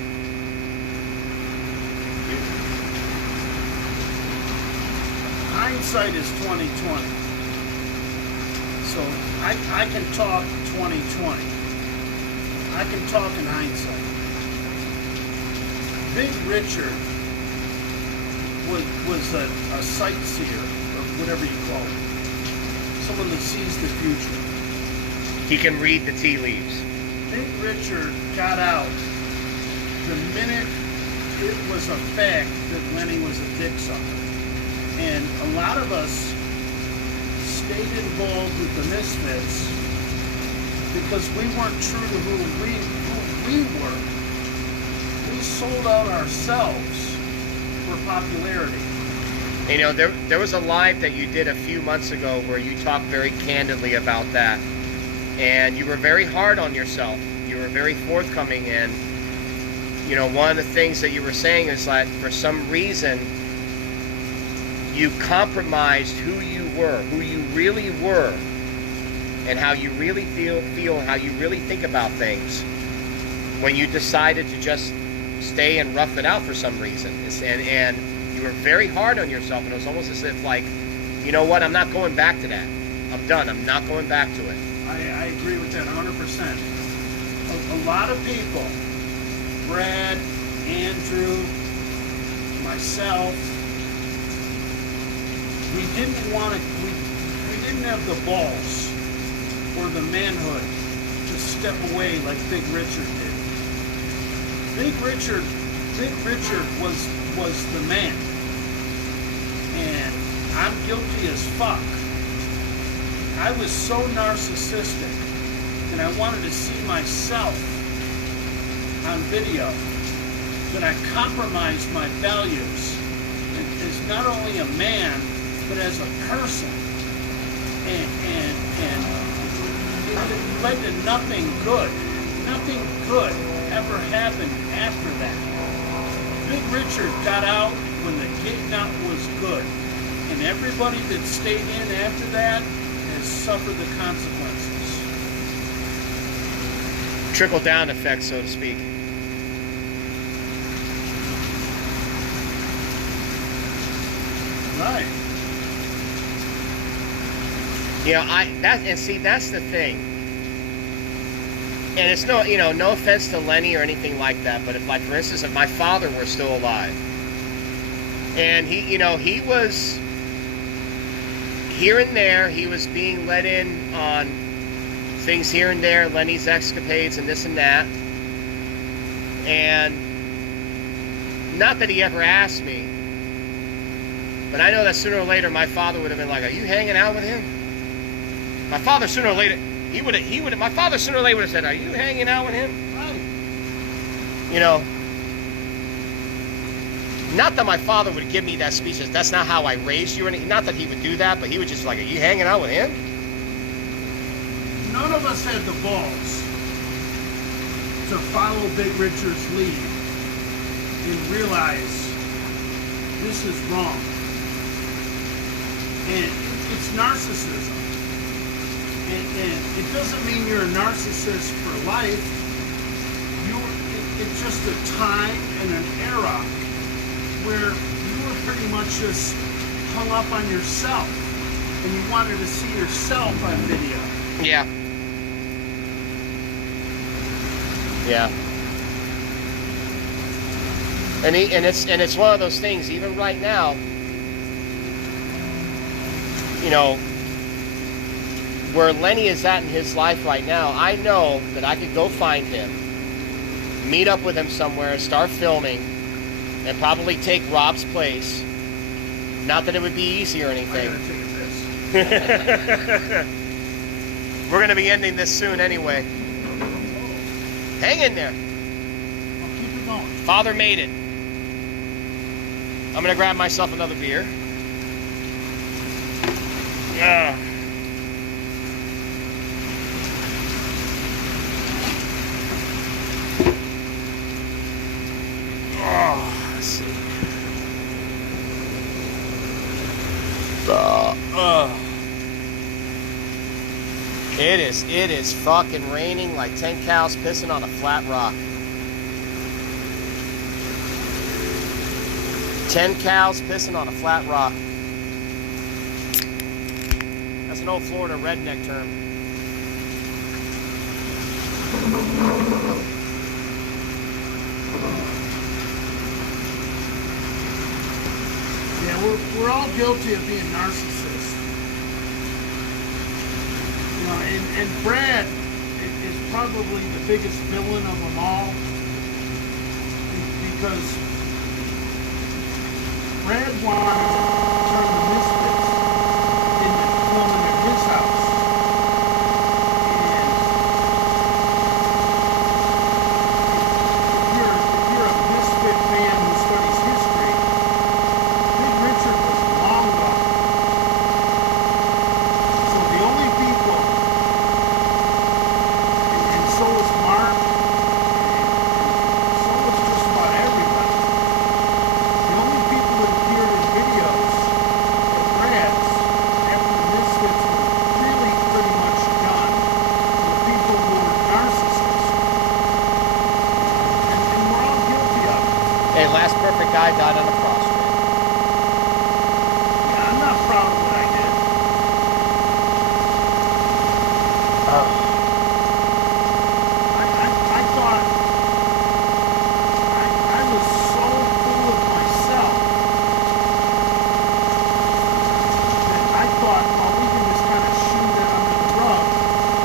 Hindsight is 20/20. So I can talk 20/20. I can talk in hindsight. Big Richard was a sightseer, or whatever you call it. Someone that sees the future. He can read the tea leaves. Big Richard got out the minute it was a fact that Lenny was a dick sucker. And a lot of us stayed involved with the Misfits because we weren't true to who we were. We sold out ourselves for popularity. There was a live that you did a few months ago where you talked very candidly about that. And you were very hard on yourself. You were very forthcoming. And, one of the things that you were saying is that for some reason, you compromised who you were, who you really were, and how you really feel, and how you really think about things when you decided to just stay and rough it out for some reason. And you were very hard on yourself, and it was almost as if like, you know what, I'm not going back to that. I'm done. I'm not going back to it. I agree with that 100%. A lot of people, Brad, Andrew, myself, we didn't have the balls or the manhood to step away like Big Richard did. Big Richard was the man. And I'm guilty as fuck. I was so narcissistic and I wanted to see myself on video that I compromised my values as not only a man, but as a person, and it led to nothing good. Nothing good ever happened after that. Big Richard got out when the getting out was good, and everybody that stayed in after that has suffered the consequences. Trickle-down effect, so to speak. Right. That's the thing. And it's no offense to Lenny or anything like that, but if, like, for instance, if my father were still alive, and he was here and there, he was being let in on things here and there, Lenny's escapades and this and that, and not that he ever asked me, but I know that sooner or later my father would have been like, "Are you hanging out with him?" My father sooner or later my father sooner or later would have said, "Are you hanging out with him?" Right. Not that my father would give me that speech, that's not how I raised you or anything. Not that he would do that, but he would just like, "Are you hanging out with him?" None of us had the balls to follow Big Richard's lead and realize this is wrong. And it's narcissism. And it doesn't mean you're a narcissist for life. It's just a time and an era where you were pretty much just hung up on yourself and you wanted to see yourself on video. Yeah. Yeah. And it's one of those things, even right now, where Lenny is at in his life right now, I know that I could go find him, meet up with him somewhere, start filming, and probably take Rob's place. Not that it would be easy or anything. We're going to be ending this soon anyway. Hang in there. I'll keep it going. Father made it. I'm going to grab myself another beer. Yeah. Oh, let's see. It is fucking raining like 10 cows pissing on a flat rock. 10 cows pissing on a flat rock. That's an old Florida redneck term. Yeah, we're all guilty of being narcissists. You know, and Brad is probably the biggest villain of them all, because Brad wanted to turn the Misfits into filming at his house. And if you're a Misfit fan who studies history, Big Richard was long gone. So the only people, and so was Mark, and so was just about everybody. The only people that appeared in videos at Brad's after the Misfits were really pretty much done were people who were narcissists. And we're all guilty of it. Hey, last perfect guy died on a cross, man. Yeah, I'm not proud of what I did. I thought I was so full of myself that I thought, well, we can just kind of shoot it under the rug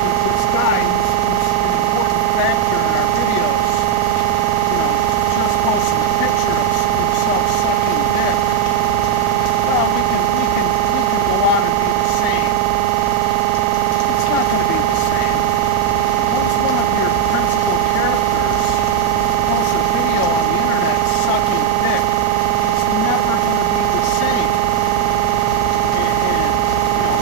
with this guy who's an important factor in our videos, you know, just posting a picture of himself sucking dick. Well, we can go on and be the same. It's not going to be the same. Once one of your principal characters posts a video on the internet sucking dick, it's never going to be the same. And you know,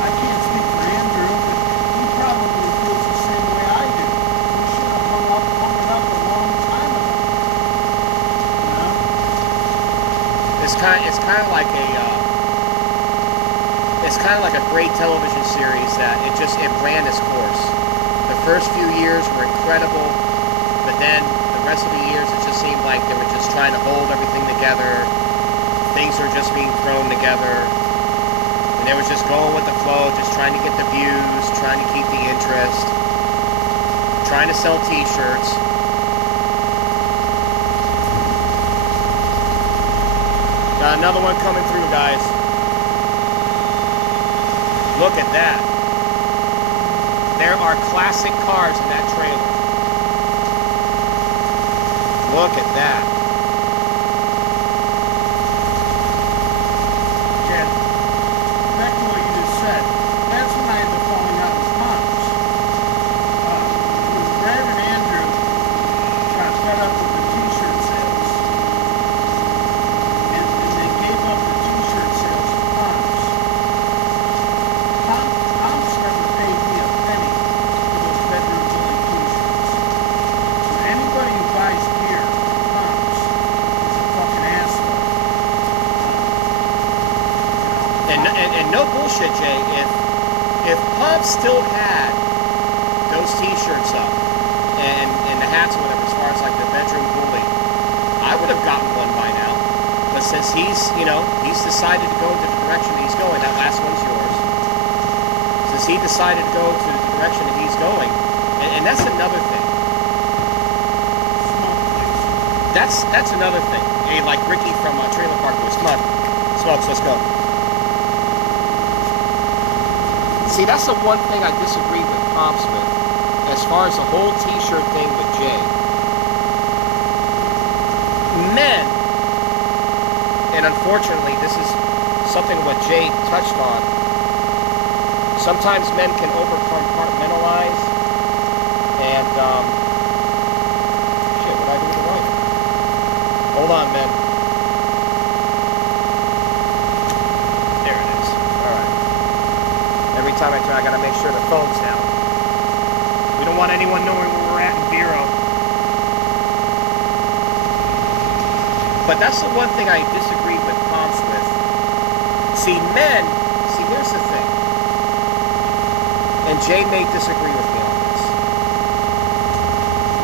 I can't speak for Andrew, but he probably feels the same way I do. We should have hung it up a long time ago. You know? It's kind of like a great television series that it ran its course. The first few years were incredible, but then the rest of the years it just seemed like they were just trying to hold everything together. Things were just being thrown together, and they were just going with the flow, just trying to get the views, trying to keep the interest, trying to sell T-shirts. Got another one coming through, guys. Look at that. There are classic cars in that trailer. Look at that. Yeah, back to what you just said. That's when I had the falling out with Pops. Brad and Andrew got fed up with the T-shirt sales, and they gave up the T-shirt sales to Pops. Pops never paid me a penny for those bedroom bully T-shirts. So anybody who buys gear from Pops is a fucking asshole. And no bullshit, Jay. If Pump still had those T-shirts up and the hats or whatever, as far as like the bedroom bully, I would have gotten one by now. But since he's decided to go into the direction that he's going, that last one's yours. Since he decided to go to the direction that he's going, and that's another thing. That's another thing. Hey, like Ricky from Trailer Park Boys, come on, smokes, let's go. See, that's the one thing I disagree with Pomps with, as far as the whole T-shirt thing with Jay. and unfortunately, this is something what Jay touched on. Sometimes men can over-compartmentalize, and, shit, what did I do with the lighter? Hold on, men. There it is. Alright. Every time I turn, I gotta make sure the phone's down. We don't want anyone knowing where we're at in Vero. But that's the one thing I disagree with Pomps with. See, here's the thing. And Jay may disagree with me on this.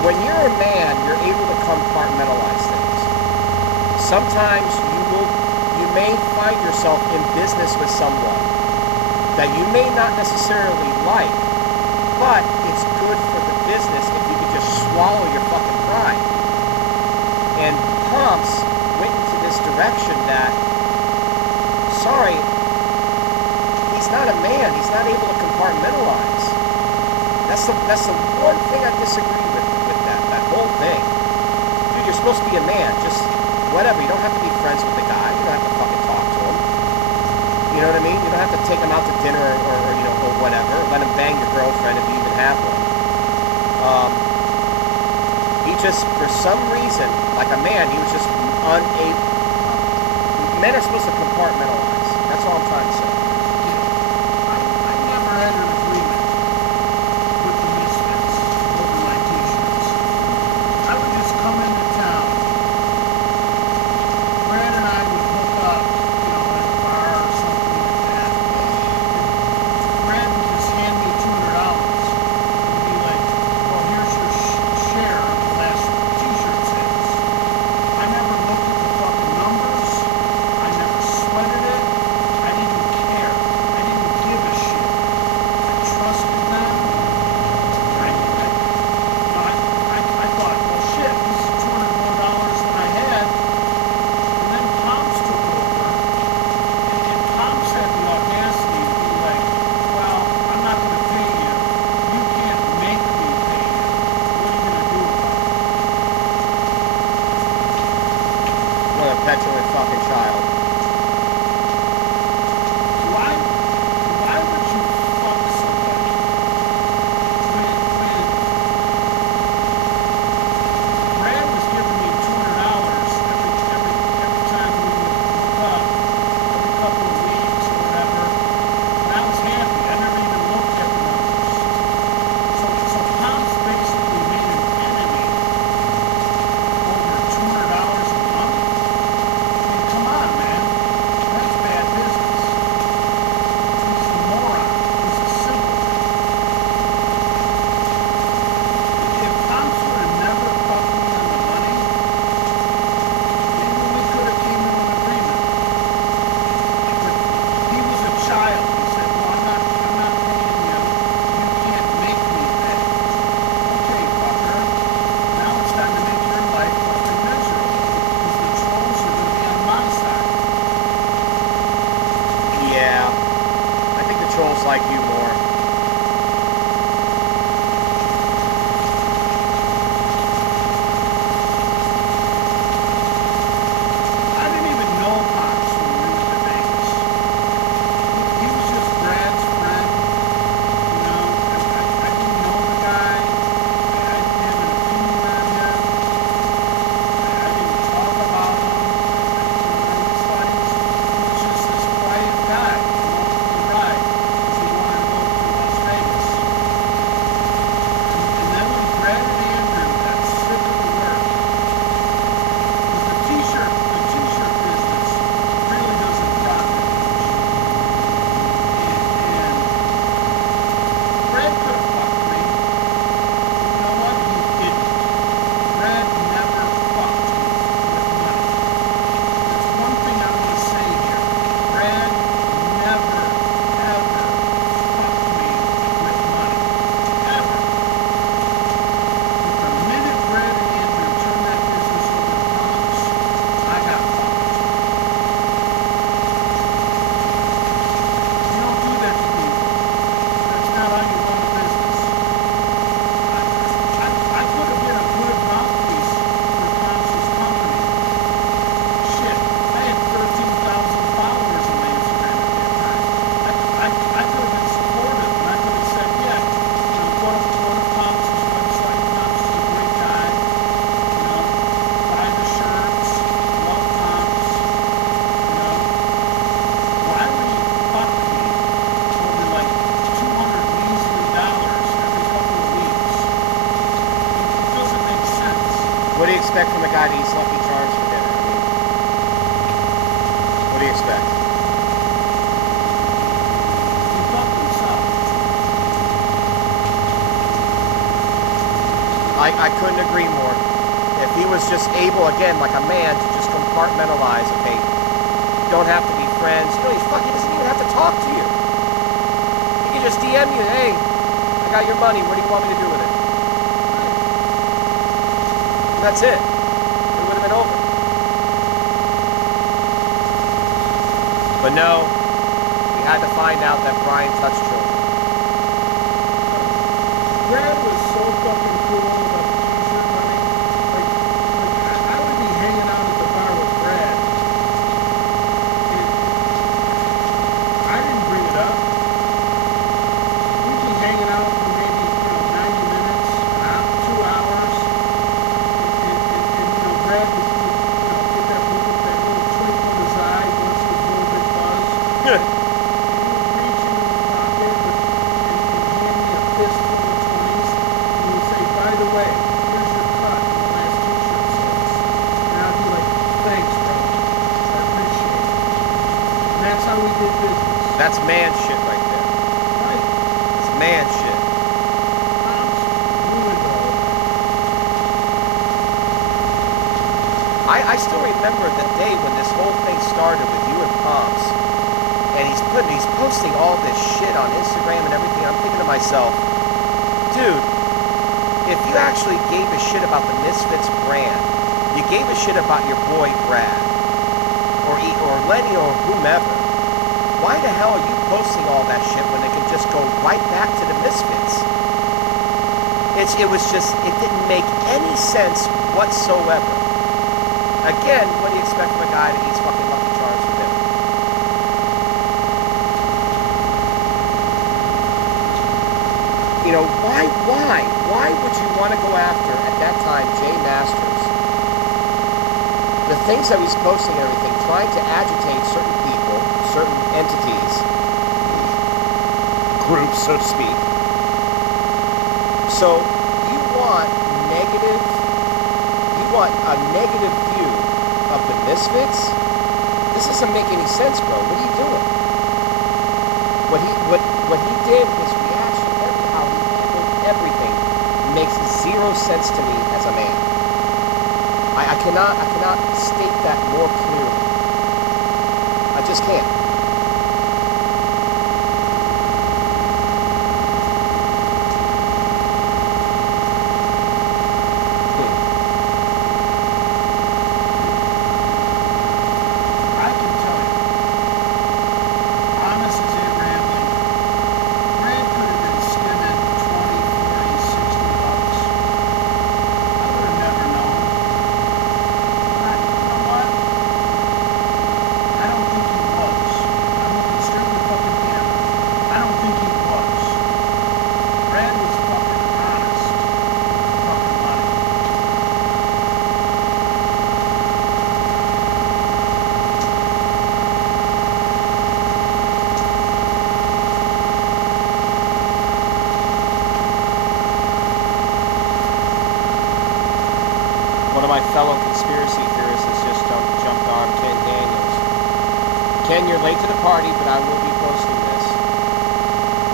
When you're a man, you're able to compartmentalize things. Sometimes you may find yourself in business with someone that you may not necessarily like, but it's good for the business if you could just swallow your fucking pride. And Pomps went into this direction that, sorry, he's not a man. He's not able to compartmentalize. That's the one thing I disagree with that whole thing. Dude, you're supposed to be a man. Just whatever. You don't have to be friends with the guy. You don't have to fucking talk to him. You know what I mean? You don't have to take him out to dinner or whatever. Let him bang your girlfriend if you even have one. He just, for some reason, like a man, he was just unable. Men are supposed to compartmentalize. That's all I'm trying to say. I never had an agreement with the Misfits over my t-shirts. I would just come into town. Brad and I would hook up, at a bar or something like that. Brad would just hand me $200 and be like, well, here's your share of the last t-shirt sales. I never looked at the fucking numbers. I never sweated it. I didn't care. I didn't give a shit. I trusted them. I thought, well, shit, this is $200 more than I had. And then Pomps took over. And Pomps had the audacity to be like, well, I'm not going to pay you. You can't make me pay you. What are you going to do about it? What a petulant fucking child. Why would you fuck somebody when Brad was giving me $200 every time we would hook up, every couple of weeks or whatever, and I was happy. I never even looked at the numbers. So Tom's basically made an enemy over $200 a month. I mean, come on, man. That's bad business. He's a moron. He's a simpleton. If Tom's would have never fucked me on the money, maybe we could have came to an agreement. But he was a child. He said, well, I'm not paying you. You can't make me pay. Okay, fucker. Now it's time to make your life fucking miserable. Because the trolls are going to be on my side. Yeah. I think the trolls like you more. I didn't even know Pops when we went to Vegas. He was just Brad's friend. I didn't know the guy. I didn't have an opinion on him. I didn't talk about him. I just thought he was just this quiet guy along for the ride. Because he wanted to go expect from a guy that eats Lucky Charms for dinner? I mean, what do you expect? You fucking suck. I couldn't agree more. If he was just able, again, like a man, to just compartmentalize, okay, you don't have to be friends. You know, he doesn't even have to talk to you. He can just DM you, hey, I got your money, what do you want me to do with it? And that's it. It would have been over. But no, we had to find out that Brian touched children. Brad was so fucking cool about the t-shirt money. Like I would be hanging out at the bar with Brad. And I didn't bring it up. We'd be hanging out for maybe, 90 minutes, 2 hours. And Brad would, get that little twinkle in his eye once he was a little bit buzzed. Good. And he would reach into his pocket and hand me a fistful of 20s. And he would say, by the way, here's your cut in the last t-shirt sales. And I'd be like, thanks, bro. I appreciate it. And that's how we did business. That's man shit right there. Right. That's man shit. Mom's ruined all of that. I still remember the day when this whole thing started with you and Pops, and he's posting all this shit on Instagram and everything. I'm thinking to myself, dude, if you actually gave a shit about the Misfits brand, you gave a shit about your boy Brad, or Lenny or whomever, why the hell are you posting all that shit when it can just go right back to the Misfits? It didn't make any sense whatsoever. Again, what do you expect from a guy that eats fucking Lucky Charms for dinner? Why would you want to go after, at that time, Jay Masters? The things that he's posting and everything, trying to agitate certain people, certain entities, groups, so to speak. So, you want a negative view of the Misfits? This doesn't make any sense, bro. What are you doing? What he did, his reaction, how he handled everything, makes zero sense to me as a man. I cannot state that more clearly. I just can't. I can tell you, honest as Abraham Lincoln, Brad could have been skimming 20, 40, 60 bucks. I would have never known. But you know what? I don't think he was. I'm looking straight in the fucking camera. I don't think he was. Brad was fucking honest with fucking money. One of my fellow conspiracy theorists has just jumped on, Ken Daniels. Ken, you're late to the party, but I will be posting this.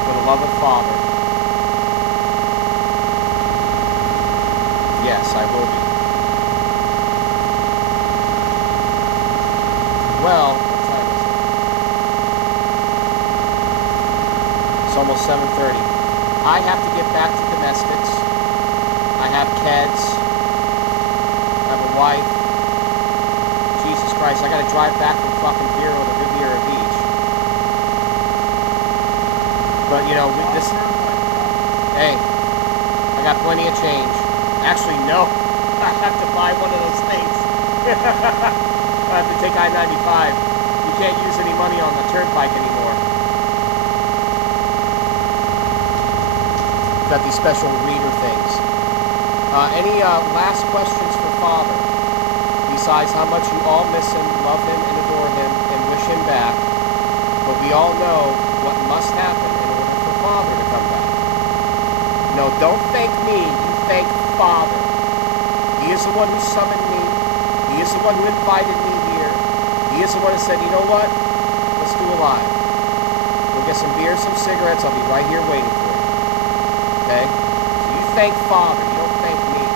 For the love of Father. Yes, I will be. Well, what time is it? It's almost 7:30. I have to get back to domestics. I have kids. I have a wife. Jesus Christ, I gotta drive back from fucking Vero to Riviera Beach. But this. Hey, I got plenty of change. Actually, no. I have to buy one of those things. I have to take I-95. You can't use any money on the turnpike anymore. Got these special reader things. Any last questions for Father? Besides how much you all miss him, love him, and adore him, and wish him back. But we all know what must happen in order for Father to come back. No, don't thank me. You thank Father. He He is the one who summoned me. He is the one who invited me here. He is the one who said, you know what? Let's do a live. We'll get some beer, some cigarettes. I'll be right here waiting for you. Okay? So you thank Father. You don't thank me.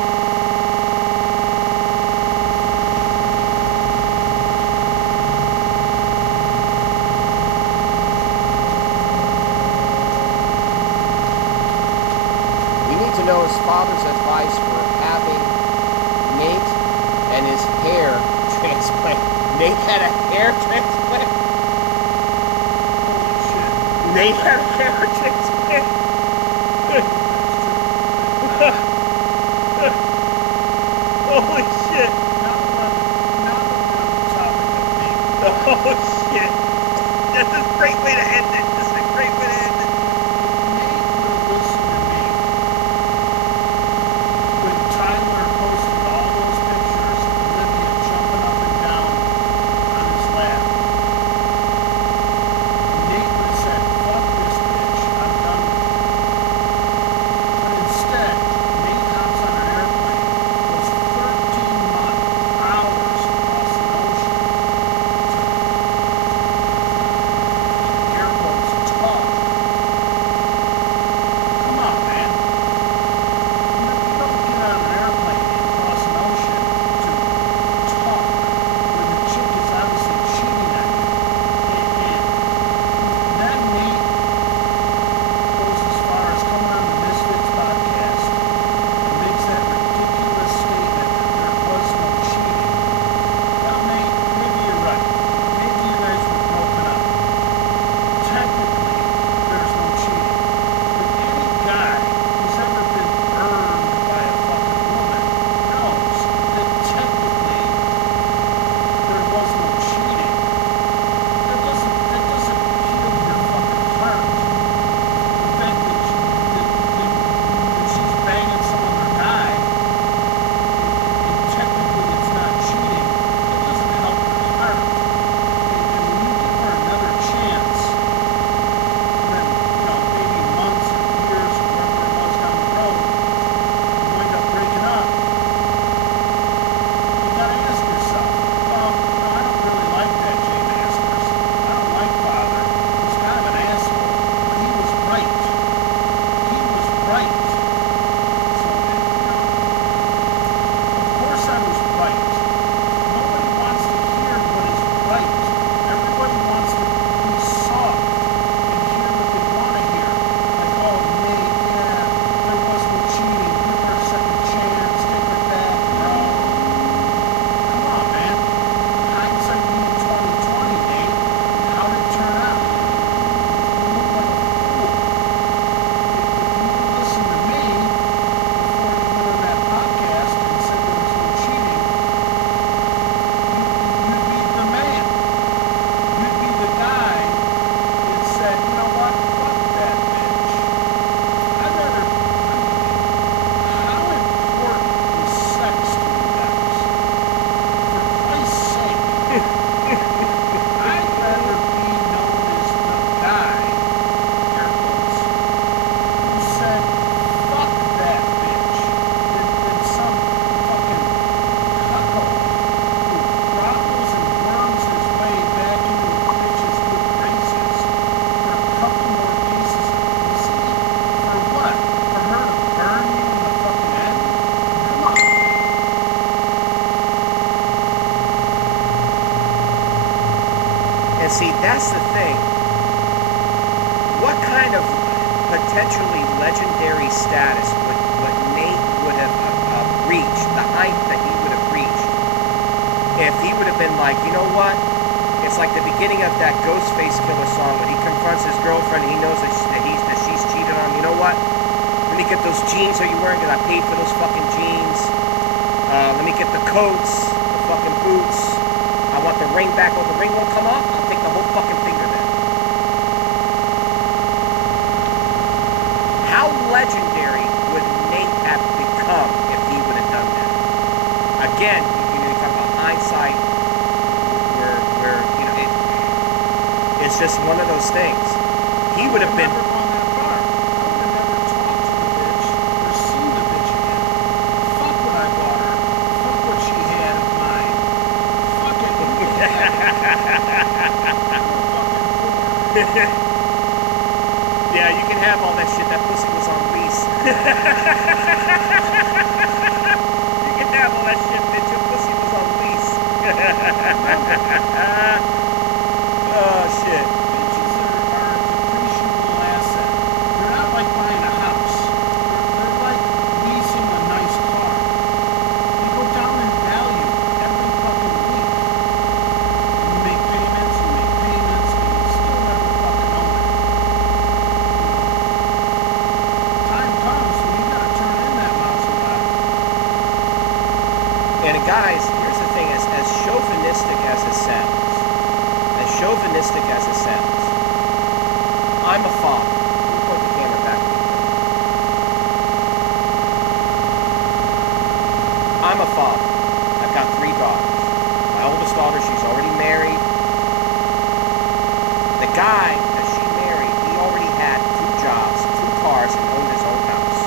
We need to know his father's advice for having Nate and his hair transplant. Nate had a hair transplant. Holy shit. Nate had a hair transplant. Holy shit. Now that we're on the topic of me. Oh shit. That's a great way to end it. This is a great way to end it. Nate would have listened to me when Tyler posted all those pictures of Olivia jumping up and down on his lap. Nate would have said, fuck this bitch, I'm done with it. But instead, Nate hops on an airplane, goes 13 hours across the ocean to airports to talk. Come on, man. You don't get on an airplane and cross an ocean to talk when the chick is obviously cheating on you. And then Nate goes as far as coming on the Misfits podcast and makes that ridiculous statement that there was no cheating. Well, Nate, maybe you're right. Maybe you guys were broken up. Technically, there's no cheating. But any guy who's ever been burned by a fucking woman knows that technically there was no cheating. That doesn't heal your fucking heart. The fact that she's banging some other guy and technically it's not cheating, that doesn't help your heart. And when you give her another chance, then, maybe months or years or whatever it was down the road, you wind up breaking up, you gotta ask yourself, well, I don't really like that Jay Masters. I don't like Father. He's kind of an asshole, but he was right. He was right. So, of course I was right. Nobody wants to hear what is right. Everybody wants to be soft and hear what they want to hear. Like, oh, Nate, yeah, there was no cheating. Give her a second chance. Take her back, bro. Come on, man. Hindsight being 2020, Nate. How did it turn out? You look like a fool. If you would have listened to me before you went on that podcast and said there was no cheating, you'd be the man. You'd be the guy that said, you know what? Fuck that bitch. I'd rather. How important is sex to you guys? For Christ's sake. I'd rather be known as the guy, air quotes, who said, fuck that bitch, than some fucking cuckold who grovels and worms his way back into a bitch's good graces for a couple more pieces of pussy? For what? For her to burn you in the fucking end? Come on. And see, that's the thing. What kind of potentially legendary status would Nate would have reached, the height that he would have reached, if he would have been like, you know what? It's like the beginning of that Ghostface Killer song when he confronts his girlfriend and he knows that she's cheated on him. You know what? Let me get those jeans that you're wearing because I paid for those fucking jeans. Let me get the coats, the fucking boots. I want the ring back. Oh, the ring won't come off? I'll take the whole fucking finger then. How legendary would Nate have become if he would have done that? Again, you talk about hindsight, where it's just one of those things. He would have been. Never gone that far. I would have never talked to the bitch or seen the bitch again. Fuck what I bought her. Yeah, you can have all that shit. That pussy was on lease. You can have all that shit, bitch. Your pussy was on lease. Oh, shit. Bitches are a depreciable asset. They're not like buying a house. They're like leasing a nice car. They go down in value every fucking week. You make payments, and you still never fucking own it. Time comes when you gotta turn in that Maserati. And guys, here's the thing, as chauvinistic as it sounds, I'm a father. Let me point the camera back to me. I'm a father. I've got 3 daughters. My oldest daughter, she's already married. The guy that she married, he already had 2 jobs, 2 cars, and owned his own house.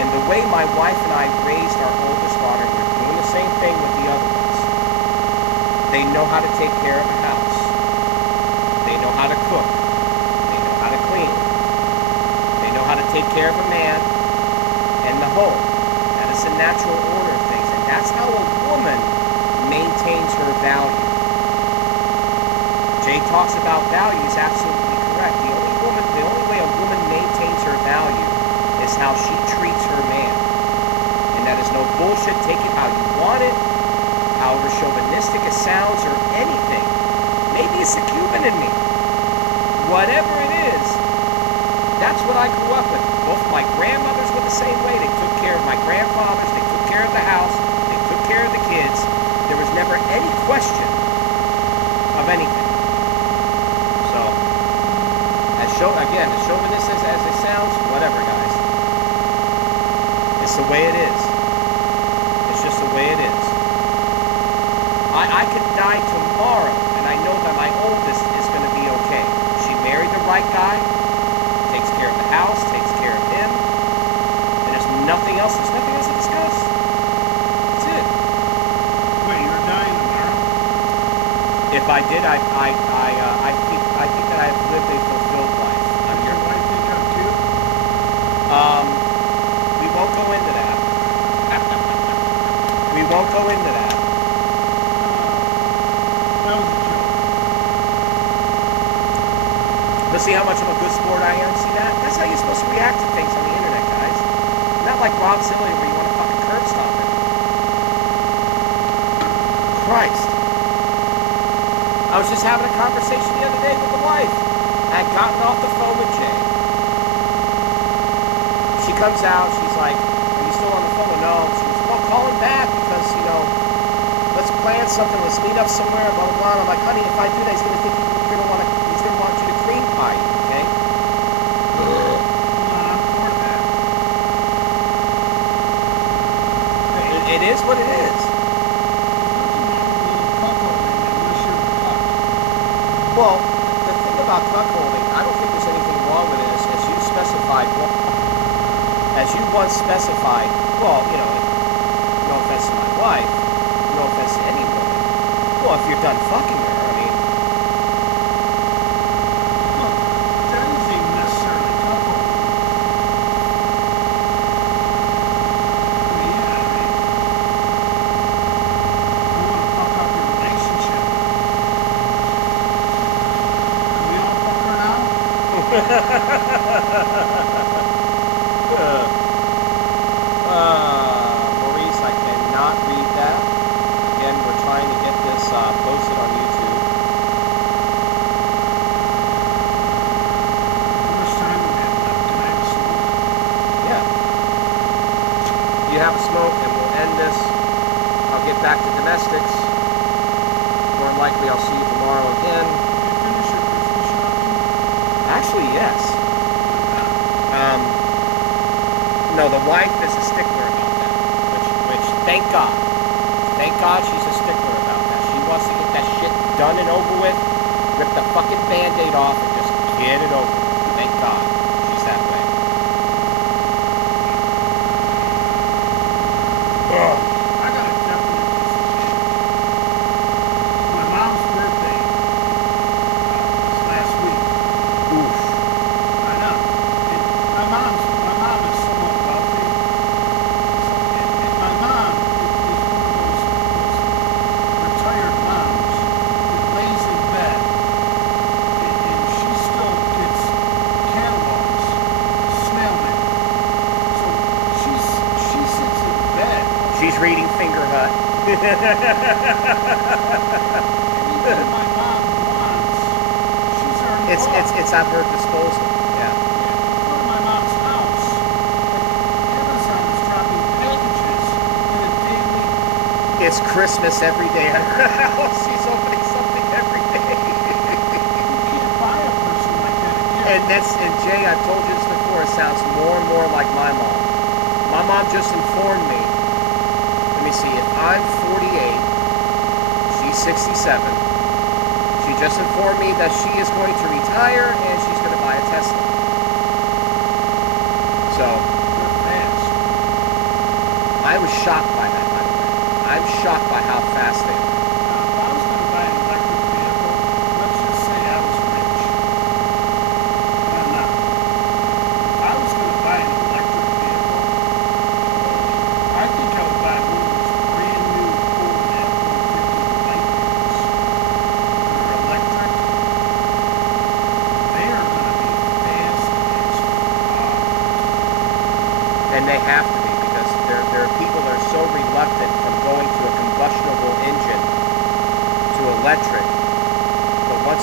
And the way my wife and I raised our oldest daughter, we're doing the same thing with the other ones. They know how to take care of a house. They know how to cook. They know how to clean. They know how to take care of a man and the home. That is the natural order of things. And that's how a woman maintains her value. Jay talks about value is absolutely correct. The only way a woman maintains her value is how she treats her man. And that is no bullshit. Take it how you want it, however chauvinistic it sounds or anything. Maybe it's the Cuban in me. Whatever it is, that's what I grew up with. Both my grandmothers were the same way. They took care of my grandfathers. They took care of the house. They took care of the kids. There was never any question of anything. So, as chauvinistic as it sounds, whatever, guys. It's the way it is. It's just the way it is. I could die tomorrow, and I know that my oldest is going to be okay. She married the right guy, takes care of the house, takes care of him, and there's nothing else. There's nothing else to discuss. That's it. Wait, you're dying tomorrow? If I did, I think that I've lived a fulfilled life. Does your wife think I'm cute? We won't go into that. We won't go into that. That was a joke. But see how much of a good sport I am? See that? That's how you're supposed to react to things on the internet, guys. Not like Rob Zillion where you want to fucking curb stomp it. Christ. I was just having a conversation the other day with the wife. I had gotten off the phone with Jay. She comes out, she's like, are you still on the phone? No. She goes, well, call him back because, let's plan something, let's meet up somewhere, blah, blah, blah. And I'm like, honey, if I do that, he's going to think he's going to want you to cream pie you, okay? Hold on, I'm for that. Hey, It is what it is. Well, the thing about cuckolding, I don't think there's anything wrong with it, as you specified, well, no offense to my wife, no offense to any woman, well, if you're done fucking her, that isn't even necessarily cuckolding. I want to fuck up your relationship. Can we all fuck her now? Maurice, I cannot read that. Again, we're trying to get this posted on YouTube. How much time do we have left? Can I have a smoke? Yeah. You have a smoke and we'll end this. I'll get back to domestics. More than likely I'll see you tomorrow again. Did you finish your Christmas shopping? Actually, yes. No, the wife is a stickler about that. Which thank God. Thank God she's a stickler about that. She wants to get that shit done and over with, rip the fucking Band-Aid off and just get it over with. Thank God. She's that way. Ugh. I got a definite piece of shit. My mom's birthday was last Anything my mom wants, she's already bought. It's at her disposal. Yeah. Yeah, if you go to my mom's house, like Amazon is dropping packages in a daily. It's Christmas every day at her house. She's opening something every day. You can't buy a person like that a gift. And Jay, I've told you this before, it sounds more and more like my mom. My mom just informed me, let me see, if I'm 48, she's 67, she just informed me that she is going to retire and she's going to buy a Tesla. So, They're fast. I was shocked by that, by the way. I'm shocked by how fast they are. Now, if I was going to buy an electric vehicle, let's just say I was rich. And I'm not. If I was going to buy an electric vehicle, I think I would buy one of those brand new Ford F-150 light vehicles. They're electric. They are going to be fast as fuck. And they have to be, because there are people that are so reluctant from going to a combustible engine to electric. But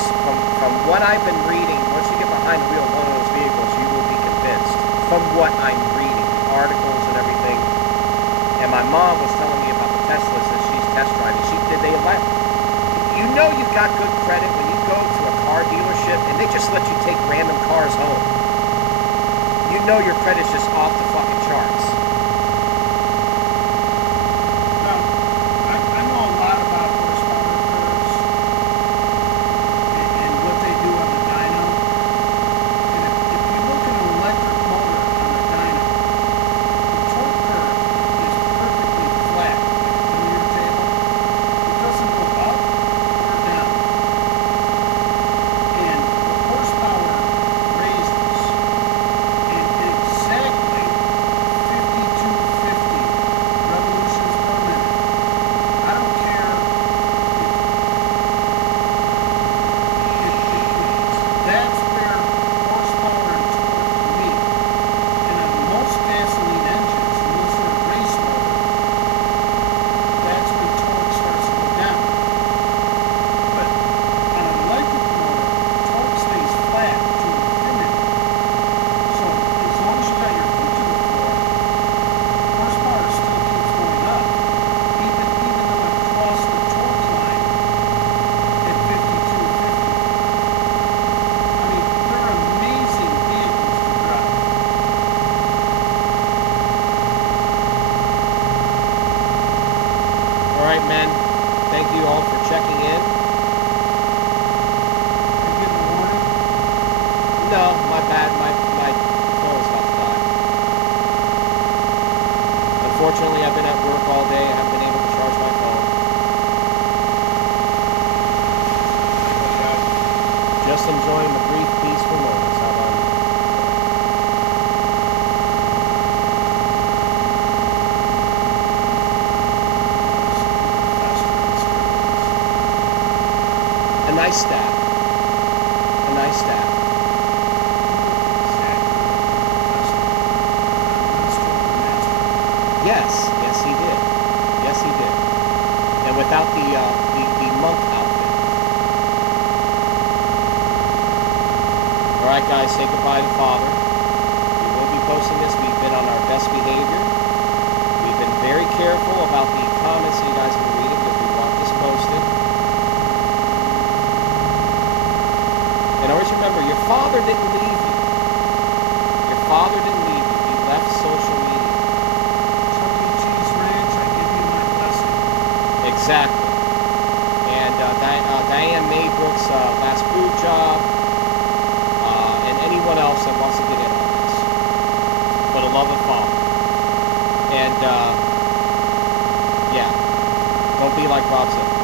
from what I've been reading, once you get behind the wheel of one of those vehicles, you will be convinced. From what I'm reading, the articles and everything. And my mom was telling me about the Teslas that she's test driving. You know you've got good credit when you go to a car dealership and they just let you take random cars home. You know your credit's just off the fucking charts. Now, I know a lot about horsepower curves and what they do on the dyno. And if you look at an electric motor on the dyno, the torque curve is perfectly flat, like a billiard table. It doesn't go up or down. And the horsepower raises in exactly 5250 revolutions per minute. I don't care if that's where horsepower and torque meet. And on most gasoline engines, unless they're a race motor, that's when torque starts to go down. But on an electric motor, torque stays flat to infinity. So as long as you got your foot to the floor, horsepower still keeps going up, even though it crossed the torque line at 5250. I mean, they're amazing vehicles to drive. All right, men. Thank you all for checking in. Are you getting a warning? No, my bad. My phone's about to die. Unfortunately, I've been at work all day. I haven't been able to charge my phone. Just enjoying the brief, peaceful moments. How about you? A nice staff. A nice staff. Yes, yes he did. Yes he did. And without the monk outfit. All right, guys, say goodbye to Father. We will be posting this. We've been on our best behavior. We've been very careful about the comments that you guys have been reading because we want this posted. And always remember, your father didn't leave you. Your father didn't leave you. He left social media. Chuck E. Cheese Ranch, I give you my blessing. Exactly. And Diane Maybrook's last food job, and anyone else that wants to get in on this. For the love of Father. And, yeah, don't be like Rob said.